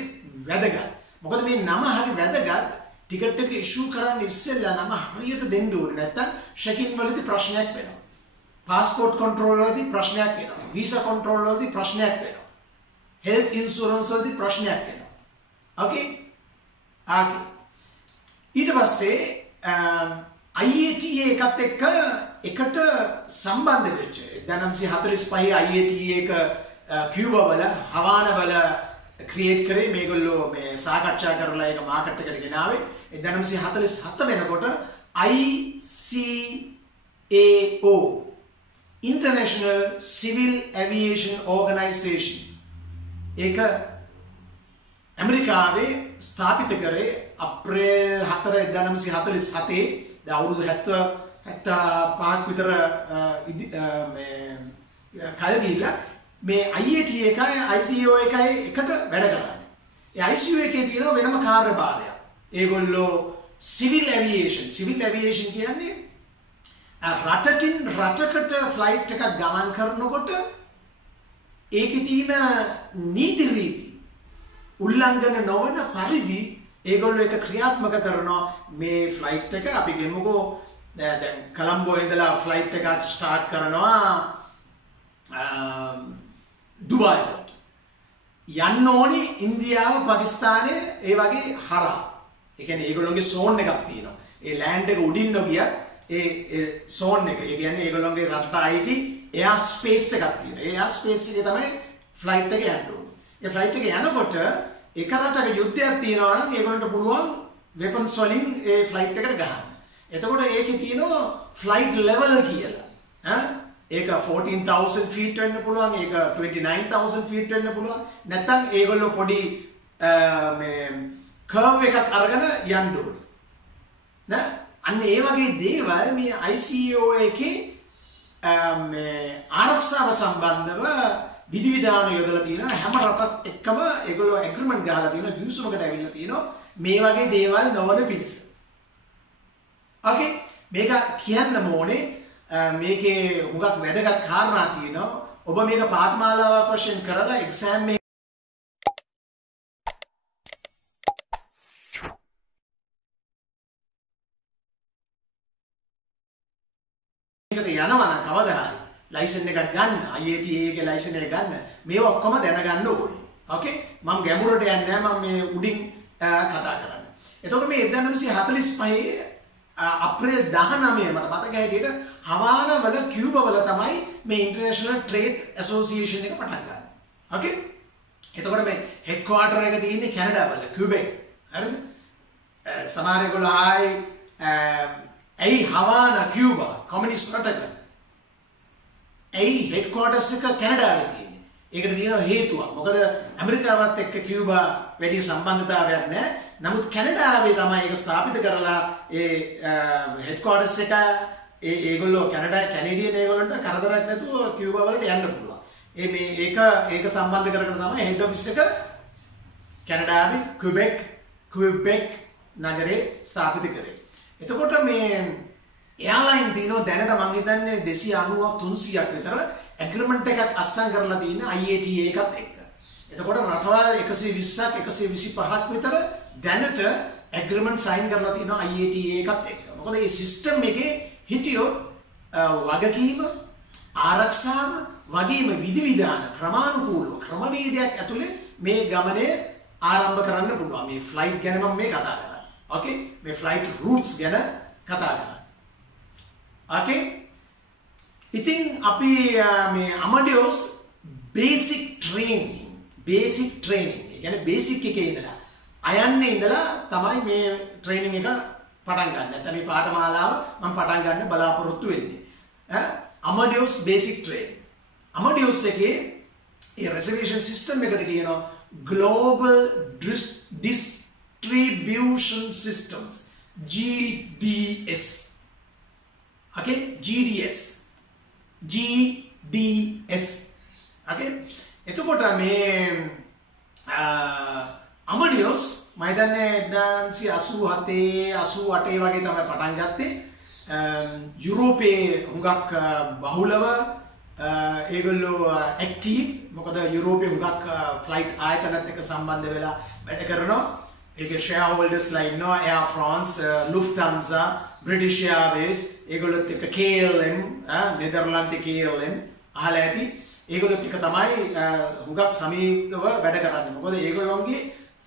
වැදගත්. මොකද මේ නම හරි වැදගත්. ටිකට් එක ඉෂුව කරන්න ඉස්සෙල්ලා නම හරියට දෙන්න ඕනේ. නැත්නම් check-in වලදී ප්‍රශ්නයක් වෙනවා. passport control වලදී ප්‍රශ්නයක් වෙනවා. visa control වලදී ප්‍රශ්නයක් වෙනවා. health insurance වලදී ප්‍රශ්නයක් වෙනවා. Okay? ඊට පස්සේ IATA එකත් එක්ක එකට සම්බන්ධ වෙච්ච 1945 IATA එක කියුබා වල හවානා වල ක්‍රියේට් කරේ මේගොල්ලෝ මේ සාකච්ඡා කරලා ඒක මාකට් එකට ගෙනාවේ 1947 වෙනකොට ICAO International Civil Aviation Organization ඒක ඇමරිකාවේ ස්ථාපිත කරේ අප්‍රේල් 4 1947 දැන් අවුරුදු 75ක් විතර මේ කල් ගිහිල්ලා මේ IATA එකයි ICAO එකයි එකට වැඩ කරන්නේ. ඒ ICU එකේ තියෙන වෙනම කාර්යභාරයක්. ඒගොල්ලෝ සිවිල් ඇවියේෂන් කියන්නේ රටකින් රටකට ෆ්ලයිට් එකක් ගමන් කරනකොට ඒකේ තියෙන නීති රීති උල්ලංඝන නොවන පරිදි ඒගොල්ලෝ ඒක ක්‍රියාත්මක කරනවා. මේ ෆ්ලයිට් එක අපි ගෙමුකෝ දැන් කොලම්බෝ ඉඳලා ෆ්ලයිට් එකක් ස්ටාර්ට් කරනවා දුබායිට. යන්න ඕනි ඉන්දියාව පාකිස්තානයේ ඒ වගේ හරහා. ඒ කියන්නේ ඒගොල්ලෝගේ සෝන් එකක් තියෙනවා. ඒ ලෑන්ඩ් එක උඩින් නොගියත් ඒ සෝන් එක. ඒ කියන්නේ ඒගොල්ලෝගේ රටට අයිති එයා ස්පේස් එකක් තියෙනවා. ඒ එයා ස්පේස් එකේ තමයි ෆ්ලයිට් එක යන්න ඕනේ. ඒ ෆ්ලයිට් එක යනකොට එක රටක යුද්ධයක් තියෙනවා නම් ඒගොල්ලන්ට පුළුවන් වෙපන්ස් වලින් ඒ ෆ්ලයිට් එකට ගහන්න. එතකොට ඒකේ තියෙනවා ෆ්ලයිට් ලෙවල් කියලා. ඒක 14,000 feet වෙන්න පුළුවන්, ඒක 29,000 feet වෙන්න පුළුවන්. නැත්නම් ඒගොල්ලෝ පොඩි මේ කර්ව් එකක් අරගෙන යන්න ඕනේ. නේ? අන්න ඒ වගේ දේවල් මේ ICAO එකේ මේ ආරක්ෂාව සම්බන්ධව විධිවිධාන යොදලා තියෙනවා. හැම රටක් එක්කම ඒගොල්ලෝ ඇග්‍රීමන්ට් ගහලා තියෙනවා, ගිවිසුමකට ඇවිල්ලා තියෙනවා මේ වගේ දේවල් නොවන පිණිස. ඕකේ, මේක කියන්න ඕනේ. මේකේ හුඟක් වැදගත් කාරණා තියෙනවා. ඔබ මේක පාඨමාලාවක් වශයෙන් කරලා එක්සෑම් එකට යනවා නම් කවදා හරි ලයිසන් එකක් ගන්න, IATA එකේ ලයිසන් එක ගන්න, මේව ඔක්කොම දැනගන්න ඕනේ. ඕකේ, මම ගැඹුරට යන්නේ නැහැ, මම මේ උඩින් කතා කරන්නේ. එතකොට මේ 1945 අප්‍රේල් 19 මට මතක හැටියට හවානා වල කියුබා වල තමයි මේ ඉන්ටර්නැෂනල් ට්‍රේඩ් ඇසෝසියේෂන් එක පටන් ගන්න. ඕකේ, එතකොට මේ හෙඩ් ක්වාටර් එක තියෙන්නේ කැනඩා වල කියුබෙක්. හරිද? සමහර ඒගොල්ලෝ ඇයි හවානා කියුබා කොමියුනිස්ට් රටක ඇයි හෙඩ් ක්වාටර්ස් එක කැනඩාවේ තියෙන්නේ? ඒකට තියෙන හේතුවක්. මොකද ඇමරිකාවත් එක්ක කියුබා වැඩි සම්බන්ධතාවයක් නැහැ. නමුත් කැනඩාවේ තමයි ඒක ස්ථාපිත කරලා ඒ හෙඩ් ක්වාටර්ස් එක ඒගොල්ලෝ කැනඩියන් ඒගොල්ලන්ට කරදරයක් නැතුව කියුබා වලට යන්න පුළුවන්. ඒක සම්බන්ධ කරගෙන තමයි හෙඩ් ඔෆිස් එක කැනඩාවේ ක්විබෙක් නගරේ ස්ථාපිත කරේ. එතකොට මේ එයාලයින් තියෙනවා දැනට මම හිතන්නේ 290ක් 300ක් විතර ඇග්‍රීමන්ට් එකක් අස්සම් කරලා තියෙන IATA එකත් එක්ක. එතකොට රටවල් 120ක් 125ක් විතර දැනට ඇග්‍රීමන්ට් සයින් කරලා තියෙනවා IATA එකත් එක්ක. මොකද මේ සිස්ටම් එකේ හිටියොත් වගකීම ආරක්ෂාව වගේම විධිවිධාන ක්‍රමානුකූලව ක්‍රමවේදයක් ඇතුලේ මේ ගමනේ ආරම්භ කරන්න පුළුවන්. මේ ෆ්ලයිට් ගැන මම මේ කතා කරන්නේ. ඕකේ, මේ ෆ්ලයිට් රූට්ස් ගැන කතා කරන්නේ. ඕකේ, ඉතින් අපි මේ අමඩියෝස් බේසික් ට්‍රේනින් ඒ කියන්නේ බේසික් එකේ ඉඳලා අයන්නේ ඉඳලා තමයි මේ ට්‍රේනින් එක පටන් ගන්න. නැත්නම් මේ පාඨමාලාව මම පටන් ගන්න බලාපොරොත්තු වෙන්නේ. අමඩියෝස් බේසික් ට්‍රේනින්. අමඩියෝස් එකේ ඒ රිසර්වේෂන් සිස්ටම් එකට කියනවා Global Distribution Systems, GDS. Okay, GDS. Okay, එතකොට මේ අමඩියෝස් මම හිතන්නේ 1987 88 වගේ තමයි පටන් ගත්තේ. යුරෝපයේ හුඟක් බහුලව ඒගොල්ලෝ ඇක්ටිව්. මොකද යුරෝපයේ හුඟක් ෆ්ලයිට් ආයතනත් එක්ක සම්බන්ධ වෙලා වැඩ කරනවා. ඒකේ ෂෙයා හෝල්ඩර්ස්ලා ඉන්නවා. Air France, Lufthansa, British Airways, ඒගොල්ලොත් එක්ක KLM, නෙදර්ලන්තේ KLM අහලා ඇති. ඒගොල්ලොත් එක්ක තමයි හුඟක් සමීපව වැඩ කරන්නේ. මොකද ඒගොල්ලෝගේ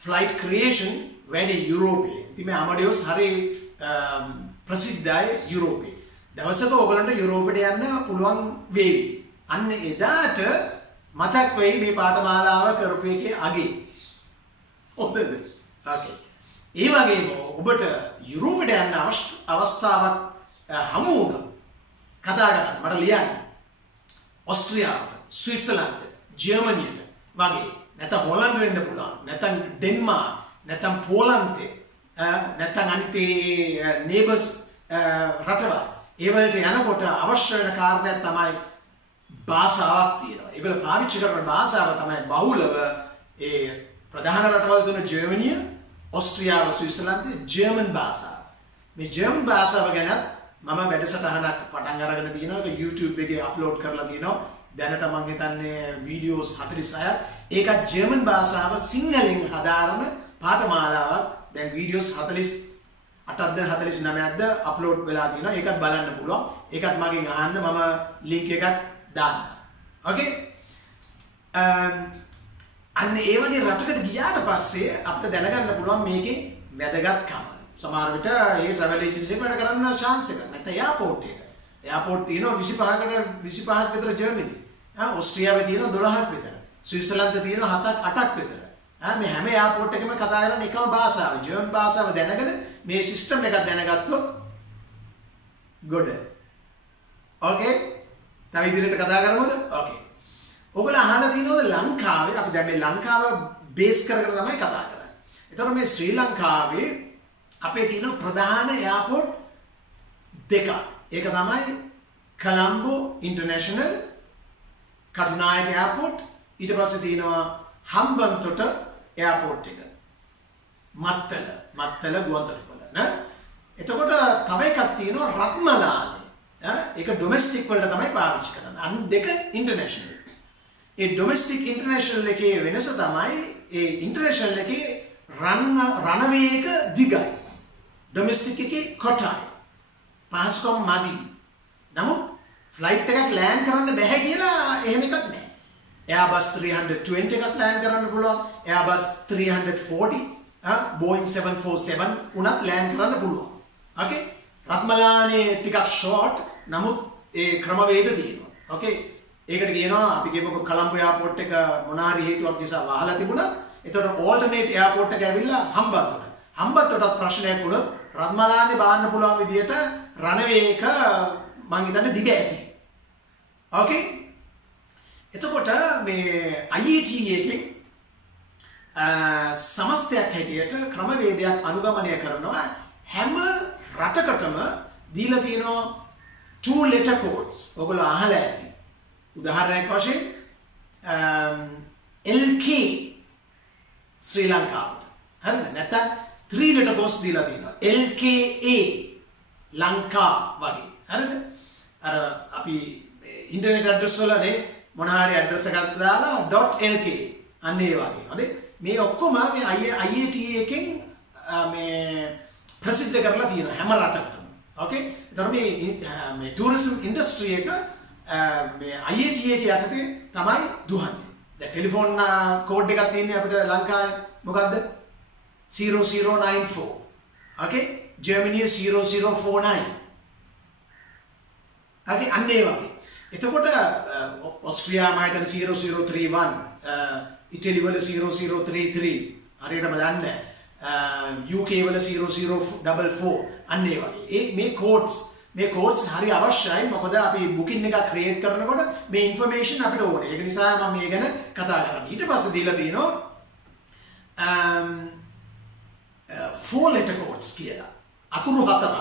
ෆ්ලයිට් ක්‍රියේෂන් වැඩි යුරෝපයේ. ඉතින් මේ අමඩියෝස් හරි ප්‍රසිද්ධයි යුරෝපයේ. දවසක ඕගලන්ට යුරෝපයට යන්න පුළුවන් වේවි. අන්න එදාට මතක් වෙයි මේ පාඨමාලාව කරපු එකේ අගේ. හොඳද? ඕකේ. ඒ වගේම ඔබට යුරෝපයට යන්න අවස්ථාවක් හමු වුණා. කතා කරන්න මට ලියන්න. ඕස්ට්‍රියාවට, ස්විට්සර්ලන්තයට, ජර්මනියට වගේ නැත්නම් හොලන්ඩ් වෙන්න පුළුවන්. නැත්නම් ඩෙන්මාර්ක්, නැත්නම් පෝලන්තේ, නැත්නම් අනිත් නේබර්ස් රටවල්. ඒ වලට යනකොට අවශ්‍ය වෙන කාරණයක් තමයි භාෂාවක් තියෙනවා. ඒගොල්ලෝ පාවිච්චි කරන භාෂාව තමයි බහුලව ඒ ප්‍රධාන රටවල් තුන ජර්මනිය, ඕස්ට්‍රියාව, ස්විට්සර්ලන්තය, ජර්මන් භාෂාව. මේ ජර්මන් භාෂාව ගැන මම වැඩසටහනක් පටන් අරගෙන තියෙනවා. ඒක YouTube එකේ අප්ලෝඩ් කරලා තියෙනවා. දැනට මම හිතන්නේ වීඩියෝස් 46ක්. ඒකත් ජර්මන් භාෂාව සිංහලෙන් හදාරන පාඨමාලාවක්. දැන් වීඩියෝස් 48ක්ද 49ක්ද අප්ලෝඩ් වෙලා තියෙනවා. ඒකත් බලන්න පුළුවන්. ඒකත් මගෙන් අහන්න මම ලින්ක් එකක් දාන්න. ඕකේ? අන්න ඒ වගේ රටකට ගියාට පස්සේ අපිට දැනගන්න පුළුවන් මේකේ වැදගත්කම. සමහර විට ඒ ට්‍රැවල් ඒජන්සි එක වැඩ කරන්න chance එක. නැත්නම් එයාපෝට් එක. එයාපෝට් තියෙනවා 25ක් විතර ජර්මනි. ඕස්ට්‍රියාවේ තියෙනවා 12ක් විතර. ස්විට්සර්ලන්තේ තියෙනවා 7ක් 8ක් විතර. මේ හැම එයාපෝට් එකම කතා කරන්නේ එකම භාෂාව. ජර්මන් භාෂාව දැනගෙන මේ සිස්ටම් එකක් දැනගත්තොත් ගොඩ. ඕකේ? තව ඉදිරියට කතා කරමුද? ඕකේ. ඔයගොල්ලෝ අහලා තියෙනවද ලංකාවේ අපි දැන් මේ ලංකාව බේස් කරගෙන තමයි කතා කරන්නේ. ඒතකොට මේ ශ්‍රී ලංකාවේ අපේ තියෙන ප්‍රධාන එයාපෝට් දෙකක්. ඒක තමයි කොළඹ ඉන්ටර්නැෂනල් කටුනායක එයාපෝට්. ඊට පස්සේ තියෙනවා හම්බන්තොට එයාපෝට් එක. මත්තල ගුවන්තොටුපළ නේ. එතකොට තව එකක් තියෙනවා රත්මලානේ. ඒක ඩොමෙස්ටික් වලට තමයි පාවිච්චි කරන්නේ. අනිත් දෙක ඉන්ටර්නැෂනල්. ඒ ඩොමෙස්ටික් ඉන්ටර්නැෂනල් එකේ වෙනස තමයි ඒ ඉන්ටර්නැෂනල් එකේ රන්වේ එක දිගයි. ඩොමෙස්ටික් එකේ කොටයි. පහසුකම් මදි. නමුත් ෆ්ලයිට් එකක් ලෑන්ඩ් කරන්න බැහැ කියලා එහෙම එකක් නැහැ. Airbus 320 එකක් ලෑන්ඩ් කරන්න පුළුවන්. Airbus 340 Boeing 747 උනත් ලෑන්ඩ් කරන්න පුළුවන්. ඕකේ? රත්මලානේ ටිකක් ෂෝට් නමුත් ඒ ක්‍රමවේද තියෙනවා. ඕකේ? ඒකට කියනවා අපි කියමුකෝ කොළඹ එයාපෝට් එක මොනාරි හේතුවක් නිසා වහලා තිබුණා. එතකොට ඕල්ටර්නේට් එයාපෝට් එක ඇවිල්ලා හම්බන්තොට. හම්බන්තොටත් ප්‍රශ්නයක් වුණොත් රත්මලානේ බාන්න පුළුවන් විදියට රනවේ එක මං හිතන්නේ දිග ඇති. ඕකේ? එතකොට මේ IATA එකෙන් සමස්තයක් හැටියට ක්‍රමවේදයක් අනුගමනය කරනවා හැම රටකටම දීලා තියෙනවා 2 letter codes. ඔයගොල්ලෝ අහලා ඇති. උදාහරණයක් වශයෙන් LK ශ්‍රී ලංකාවට. හරිද? නැත්නම් 3 letter codes දීලා තියෙනවා. LKA ලංකා වගේ. හරිද? අර අපි ඉන්ටර්නෙට් ඇඩ්‍රස් වලනේ මොන හරි ඇඩ්‍රස් එකක් දාලා .lk අන්න ඒ වගේ. හරි? මේ ඔක්කොම මේ IATA එකෙන් මේ ප්‍රසිද්ධ කරලා තියෙනවා හැම රටකටම. ඕකේ? ඒතර මේ ටූරිසම් ඉන්ඩස්ට්‍රි එක මේ IATA එක යටතේ තමයි දුවන්නේ. දැන් ටෙලිෆෝන් කෝඩ් එකක් තියෙන්නේ අපිට ලංකාවේ මොකද්ද? 0094. ඕකේ? ජර්මනියේ 0049. ඕකේ අන්න ඒ වගේ. එතකොට ඕස්ට්‍රියා මම හිතන්නේ 0031 ඉටලි වල 0033 හරියටම දන්නේ නැහැ. UK වල 0044 අන්න ඒ වගේ. මේ කෝඩ්ස් හරි අවශ්‍යයි. මොකද අපි බුකින් එකක් ක්‍රියේට් කරනකොට මේ ඉන්ෆර්මේෂන් අපිට ඕනේ. ඒක නිසා මම මේ ගැන කතා කරන්නේ. ඊට පස්සේ දීලා තියෙනවා 4 letter codes කියලා. අකුරු 4ක්.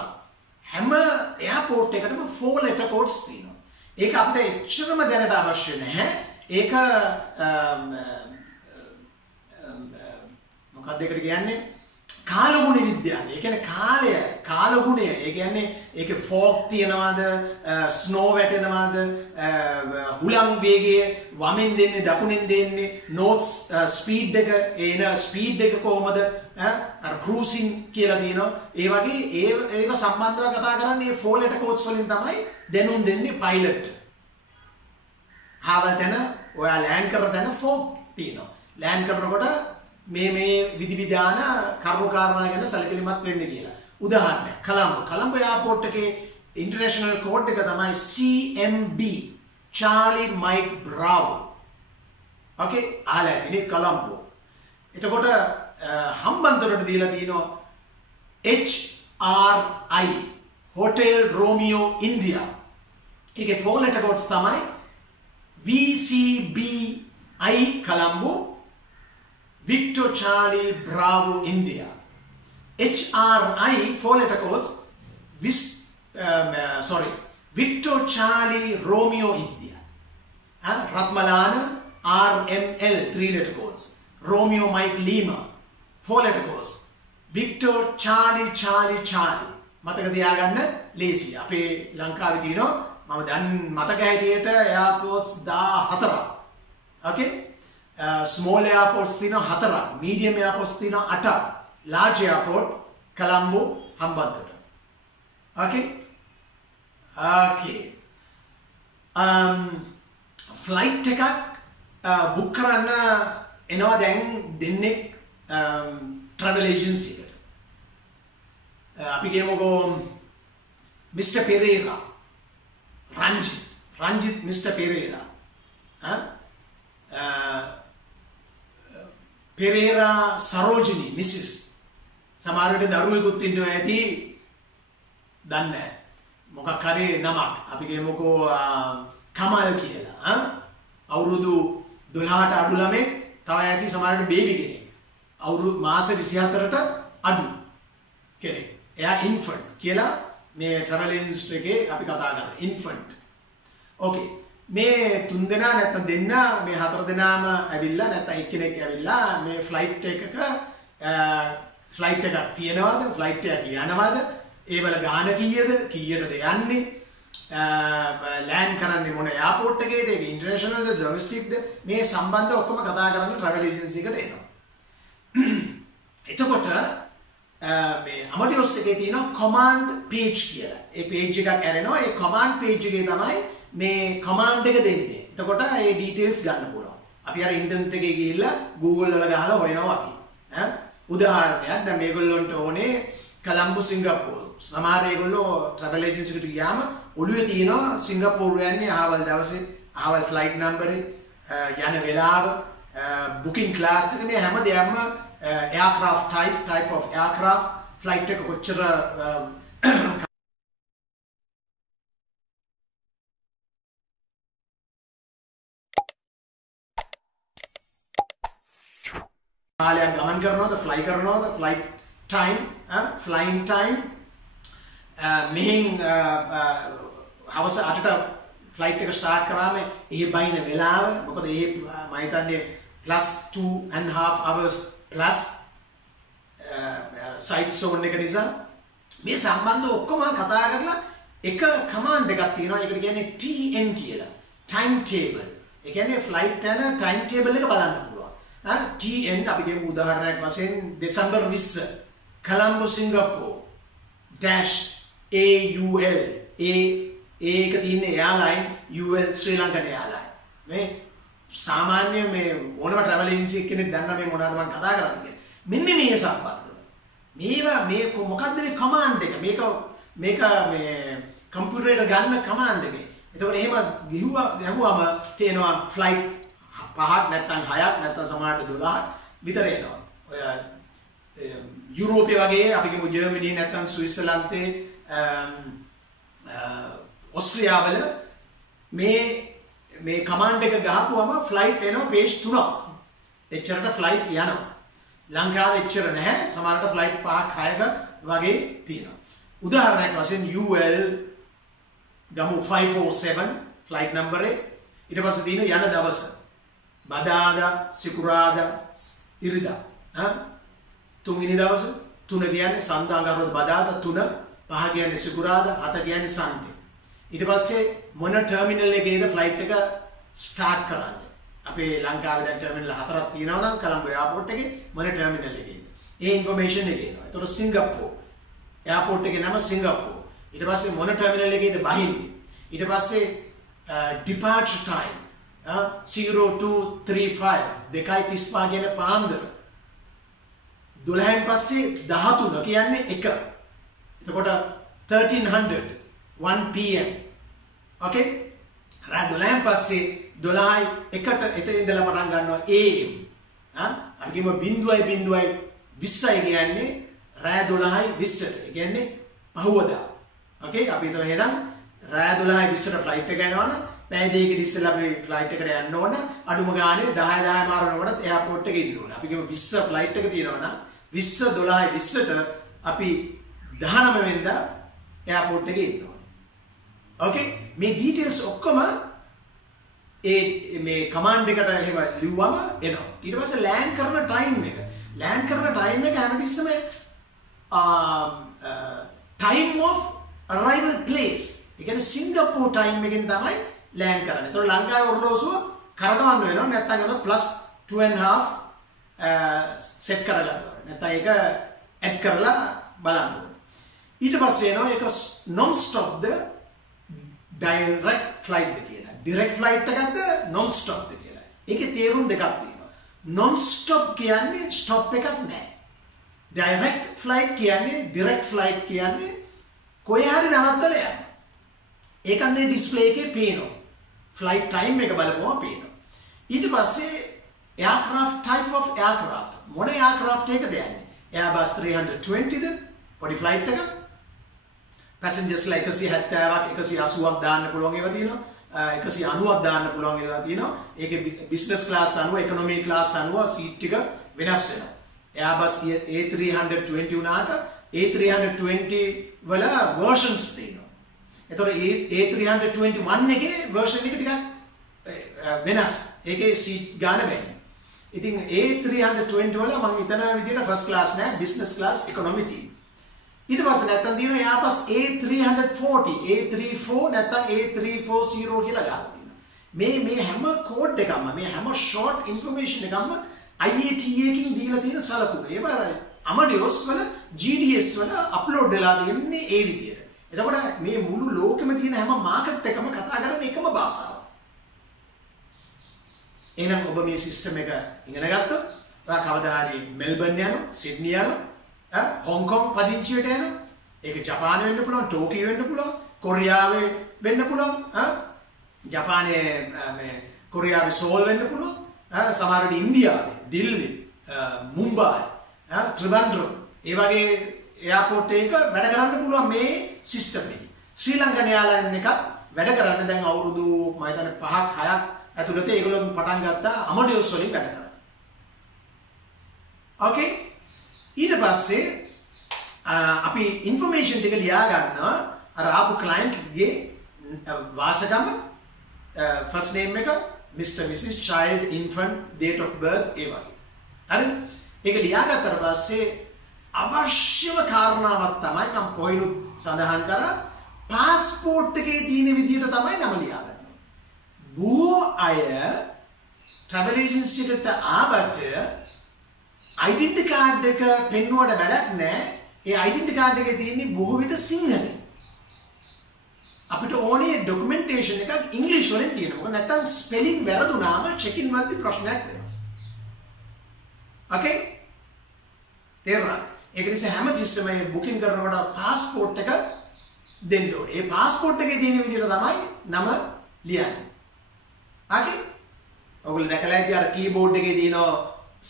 හැම එයාපෝට් එකකටම 4 letter codes තියෙනවා. ඒක අපිට එච්චරම දැනට අවශ්‍ය නැහැ. ඒක මොකක්ද ඒකට කියන්නේ? කාලගුණ විද්‍යාව. ඒ කියන්නේ කාලගුණය. ඒ කියන්නේ ඒකේ ෆෝක් තියනවාද, ස්නෝ වැටෙනවාද, හුලං වේගය වමෙන් දෙන්නේ දකුණෙන් දෙන්නේ, නෝට්ස් ස්පීඩ් එක, එන ස්පීඩ් එක කොහමද? අර ක්‍රූසින් කියලා කියනවා. ඒ වගේ ඒක සම්බන්ධව කතා කරන්නේ මේ 4 letter codes වලින් තමයි දැනුම් දෙන්නේ පයිලට්. ආවතන ඔයා ලෑන්ඩ් කරන තැන ෆෝක් තියෙනවා. ලෑන්ඩ් කරනකොට මේ විධිවිධාන කරුණු කාරණා ගැන සැලකිලිමත් වෙන්න කියලා. උදාහරණයක් කොළඹ එයාපෝට් එකේ ඉන්ටර්නැෂනල් කෝඩ් එක තමයි CMB Charlie Mike Bravo. ඕකේ ආලා ඉතින් කොළඹ. එතකොට හම්බන්තොටට දීලා තියෙනවා HRI Hotel Romeo India. ඒකේ 4 letter codes තමයි VCBI Colombo Victor Charlie Bravo India. HRI 4 letter codes Victor Charlie Romeo India. Ratmalana RML 3 letter codes. Romeo Mike Lima 4 letter codes Victor Charlie Charlie Charlie මතක තියාගන්න ලේසි අපේ ලංකාවේ තියෙනවා මම දැන් මතක හැටියට airports 14ක් okay small airports තියෙනවා 4ක් medium airports තියෙනවා 8ක් large airport Colombo Hambantota okay flight එකක් book කරන්න එනවා දැන් දෙන්නෙක් travel agency එකට අපි කියමුකෝ Mr. Pereira Ranjit Mr. Pereira Pereira Sarojini Mrs. සමහර විට දරුවෙකුත් ඉන්නවා ඇති දන්නේ නැහැ මොකක් හරි නමක් අපි කියමුකෝ කමල් කියලා අවුරුදු 12ට අඩු ළමෙක් තව ඇති සමහරට බේබි කෙනෙක් අවුරුදු මාස 24ට අඩු කෙනෙක් එයා ඉන්ෆන්ට් කියලා මේ ට්‍රැවල් ඒජන්සි එකේ අපි කතා කරන්නේ ඉන්ෆන්ට් ඕකේ මේ තුන් දෙනා නැත්නම් දෙන්න මේ හතර දෙනාම ඇවිල්ලා නැත්නම් එක්කෙනෙක් ඇවිල්ලා මේ ෆ්ලයිට් එකක ෆ්ලයිට් එකක් තියනවාද ෆ්ලයිට් එක යනවාද ඒවල ගාන කීයටද යන්නේ ලෑන්ඩ් කරන්නේ මොන එයාපෝට් එකේද ඒක ඉන්ටර්නැෂනල්ද ඩොමෙස්ටික්ද මේ සම්බන්ධ ඔක්කොම කතා කරන්න ට්‍රැවල් ඒජන්සි එකට එනවා එතකොට මේ අමඩියොස් එකේ තියෙන command page කියලා. ඒ page එකක් ඇරෙනවා. ඒ command page එකේ තමයි මේ command එක දෙන්නේ. එතකොට ඒ details ගන්න පුළුවන්. අපි අර ඉන්ටර්නෙට් එකේ ගිහිල්ලා Google වල ගහලා හොයනවා අපි. උදාහරණයක් දැන් මේගොල්ලන්ට ඕනේ කොලම්බෝ සිංගප්පූරු. සමහර ඒගොල්ලෝ travel agency එකට ගියාම ඔළුවේ තියෙනවා සිංගප්පූරු යන්නේ ආවල් දවසේ, ආවල් flight number යන වෙලාව, booking class එක මේ හැම දෙයක්ම aircraft type of aircraft flight එක කොච්චර කාලයක් ගමන් කරනවද flight time flying time මෙහෙන් හවස 8ට flight එක start කරාම ඒ බයින වෙලාව මොකද ඒ මම හිතන්නේ +2.5 hours plus site zone එක නිසා මේ සම්බන්ධ ඔක්කොම කතා කරලා එක command එකක් තියෙනවා ඒකට කියන්නේ TN කියලා time table ඒ කියන්නේ flight යන time table එක බලන්න පුළුවන් TN අපි කියමු උදාහරණයක් වශයෙන් දෙසැම්බර් 20 කොලම්බෝ සිංගප්පූර් dash AUL ඒක තියෙන airline UL ශ්‍රී ලංකන් airline මේ සාමාන්‍ය මේ ඕනම travel agency කෙනෙක් දන්නා මේ මොනවද මම කතා කරන්නේ කියලා. මෙන්න මේ සම්බන්ධව. මේවා මේ මොකද්ද මේ command එක? මේක මේ කම්පියුටර් එකට ගන්න command එක. එතකොට එහෙම ගිහුවම තේනවා flight 5ක් නැත්නම් 6ක් නැත්නම් සමහරට 12ක් විතර එනවා. ඔය යුරෝපේ වගේ අපි කියමු ජර්මනි නැත්නම් ස්විට්සර්ලන්තේ ඕස්ට්‍රියාවල මේ command එක ගහපුවම flight එනවා page 3ක්. එච්චරට flight යනවා. ලංකාවේ එච්චර නැහැ. සමහරට flight 5ක් 6ක වගේ තියෙනවා. උදාහරණයක් වශයෙන් UL ගමු 547 flight number එක. ඊට පස්සේ තියෙන යන දවස. බදාදා, සිකුරාදා, ඉරිදා. තුන්වෙනි දවස 3 කියන්නේ සන්දාංගාරෝද බදාදා 3, 5 කියන්නේ සිකුරාදා, 7 කියන්නේ සන්ඩේ. ඊට පස්සේ මොන ටර්මිනල් එකේද ෆ්ලයිට් එක ස්ටාර්ට් කරන්නේ අපේ ලංකාවේ දැන් ටර්මිනල් 4ක් තියෙනවා නම් කොලම්බෝ එයාපෝට් එකේ මොන ටර්මිනල් එකේද ඒ ඉන්ෆර්මේෂන් එක එනවා. ඒතකොට සිංගප්පූර් එයාපෝට් එකේ නම සිංගප්පූර්. ඊට පස්සේ මොන ටර්මිනල් එකේද බහින්නේ. ඊට පස්සේ departure time 0235 2:35 කියන පාන්දර 12න් පස්සේ 13 කියන්නේ 1. එතකොට 1300 1 PM okay රාත් 12න් පස්සේ 12යි 1ට එතන ඉඳලා පටන් ගන්නවා AM අපි කියමු 0.020 කියන්නේ රාත් 12යි 20ට ඒ කියන්නේ පහවදා okay අපි හිතමු එහෙනම් රාත් 12යි 20ට ෆ්ලයිට් එක යනවනම් පැය දෙකකට ඉස්සෙල්ලා අපි ෆ්ලයිට් එකට යන්න ඕන අඩුම ගානේ 10 මාරනකොට එයාපෝට් එකේ ඉන්න ඕන අපි කියමු 20 ෆ්ලයිට් එක තියෙනවා නම් 20 12යි 20ට අපි 19 වෙනිදා එයාපෝට් එකේ ඉන්න ඕන okay මේ details ඔක්කොම මේ කමාන්ඩ් එකට එහෙම ලිව්වම එනවා. ඊට පස්සේ ලෑන්ඩ් කරන ටයිම් එක. ලෑන්ඩ් කරන ටයිම් එක හැමතිස්සෙම time of arrival place. ඒ කියන්නේ සිංගප්පූර් ටයිම් එකෙන් තමයි ලෑන්ඩ් කරන්නේ. ඒතකොට ලංකාවේ ඔරලෝසුව කරකවන්න වෙනවා. නැත්නම් එම +2.5 සෙට් කරගන්න ඕනේ. නැත්නම් ඒක ඇඩ් කරලා බලන්න ඕනේ. ඊට පස්සේ එනවා ඒක non stop ද direct flight ද කියලා. direct flight එකක්ද non stop ද කියලා. ඒකේ තේරුම් දෙකක් තියෙනවා. non stop කියන්නේ stop එකක් නැහැ. direct flight කියන්නේ direct flight කියන්නේ කොහේ හරි නවත්තලා යනවා. ඒකත් මේ ඩිස්ප්ලේ එකේ පේනවා. flight time එක බලපුවම පේනවා. ඊට පස්සේ aircraft type of aircraft මොන aircraft එකද යන්නේ? Airbus 320 ද පොඩි flight එක. passengers ලා 170ක් 180ක් දාන්න පුළුවන් ඒවා තියෙනවා. 190ක් දාන්න පුළුවන් ඒවා තියෙනවා. ඒකේ business class අනුව economy class අනුව seat ටික වෙනස් වෙනවා. Airbus A320 උනාට A320 වල versions තියෙනවා. එතකොට A321 එකේ version එක ටිකක් වෙනස්. ඒකේ seat ගාන වැඩි. ඉතින් A320 වල මම හිතන විදිහට first class නෑ business class economy තියෙනවා. ඊට පස්සේ නැත්තම් තියෙනවා Airbus A340 A34 නැත්තම් A340 කියලා ගාලා තියෙනවා. මේ හැම කෝඩ් එකක්ම මේ හැම short information එකක්ම IATA එකකින් දීලා තියෙන සලකුණු. ඒවා Amadeus වල GDS වල අප්ලෝඩ් වෙලා තියෙන්නේ ඒ විදිහට. එතකොට මේ මුළු ලෝකෙම තියෙන හැම මාකට් එකම කතා කරන්නේ එකම භාෂාව. එහෙනම් ඔබ මේ සිස්ටම් එක ඉගෙන ගත්තොත් ඔයා කවදා හරි මෙල්බර්න් යනවා, සිඩ්නි යනවා, හොංකොං පදිංචියට යනවා. ඒක ජපානය වෙන්න පුළුවන්, ටෝකියෝ වෙන්න පුළුවන්, කොරියාවේ වෙන්න පුළුවන්, ජපානයේ මේ කොරියාවේ සෝල් වෙන්න පුළුවන්, සමහර විට ඉන්දියාවේ, දිල්ලි, මුම්බායි, ත්‍රිවන්ද්‍රම් ඒ වගේ එයාපෝට් එක වැඩ කරන්න පුළුවන් මේ සිස්ටම් එකේ. ශ්‍රී ලංකන් එයාලයින් එකක් වැඩ කරන්න දැන් අවුරුදු මම හිතන්නේ 5ක් 6ක් ඇතුළත ඒගොල්ලෝ පටන් ගත්තා Amadeus වලින් වැඩ කරන්න. ඕකේ. ඊට පස්සේ අපි ඉන්ෆර්මේෂන් ටික ලියා ගන්නවා අර ආපු ක්ලයන්ට් ගේ වාසගම ෆස්ට් නේම් එක Mr. Mrs. Child, Infant, Date of Birth ඒ වගේ. හරිද? ඒක ලියාගත්තට පස්සේ අවශ්‍යම කාරණාවක් තමයි මම පොයිනුත් සඳහන් කරා පාස්පෝර්ට් එකේ තියෙන විදිහට තමයි නම ලියාගන්නේ. බොහෝ අය travel agency එකට ආවට identity card එක පෙන්නුවට වැඩක් නැහැ. ඒ identity card එකේ තියෙන්නේ බොහෝ විට සිංහලෙන්. අපිට ඕනේ documentation එකක් ඉංග්‍රීසි වලින් තියෙනවා. මොකද නැත්තම් spelling වැරදුනාම check in වලදී ප්‍රශ්නයක් වෙනවා. Okay? තේරුණා? ඒක නිසා හැමතිස්සෙම මේ බුකින් කරනකොට પાස්පෝර්ට් එක දෙන්න ඕනේ. ඒ પાස්පෝර්ට් එකේ තියෙන විදිහට තමයි නම ලියන්නේ. Okay? ඔයගොල්ලෝ දැකලා ඇති අර කීබෝඩ් එකේ තියෙන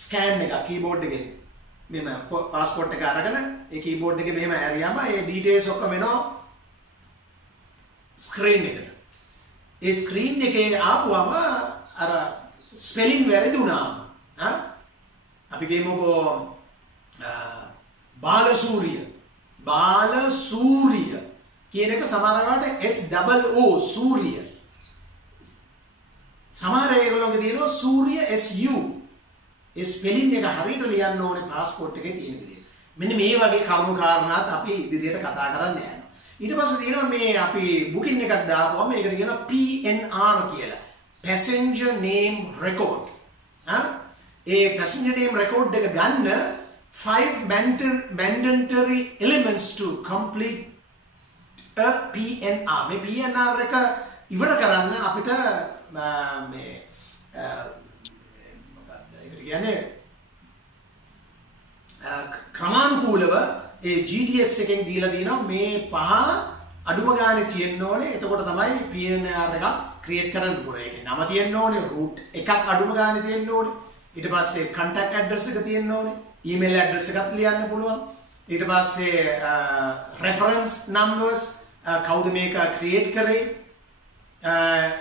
ස්කෑන් එක කීබෝඩ් එකේ මෙන්න પાස්පෝර්ට් එක අරගෙන ඒ කීබෝඩ් එකේ මෙහෙම ඇරියාම ඒ ඩීටේල්ස් ඔක්කොම එනවා ස්ක්‍රීන් එකට. ඒ ස්ක්‍රීන් එකේ ආපුවම අර ස්පෙලිං වැරදි වුණාම අපි කියමුකෝ බාලසූරිය කියන එක සමහර වෙලාවට SOO සූරිය. සමහර ඒගොල්ලෝගේ තියෙනවා සූරිය SU. ඒ ස්පෙලිං එක හරියට ලියන්න ඕනේ પાස්පෝර්ට් එකේ තියෙන විදිහට. මෙන්න මේ වගේ කරුණු කාරණාත් අපි ඉදිරියට කතා කරන්න යනවා. ඊට පස්සේ තියෙනවා මේ අපි බුකින් එකක් දාපුවම මේකට කියනවා PNR කියලා. Passenger Name Record. ඒ passenger name record එක ගන්න 5 mandatory elements to complete a PNR. මේ PNR එක ඉවර කරන්න අපිට මේ ඒකට කියන්නේ ක්‍රමානුකූලව ඒ GDS එකෙන් දීලා තියෙනවා මේ පහ අඩුම ගානේ තියෙන්න ඕනේ. එතකොට තමයි PNR එක ක්‍රියේට් කරන්න පුළුවන්. ඒකේ නම තියෙන්න ඕනේ, route එකක් අඩුම ගානේ තියෙන්න ඕනේ. ඊට පස්සේ contact address එක තියෙන්න ඕනේ, email address එකක් ලියන්න පුළුවන්. ඊට පස්සේ reference numbers කවුද මේක create කරේ,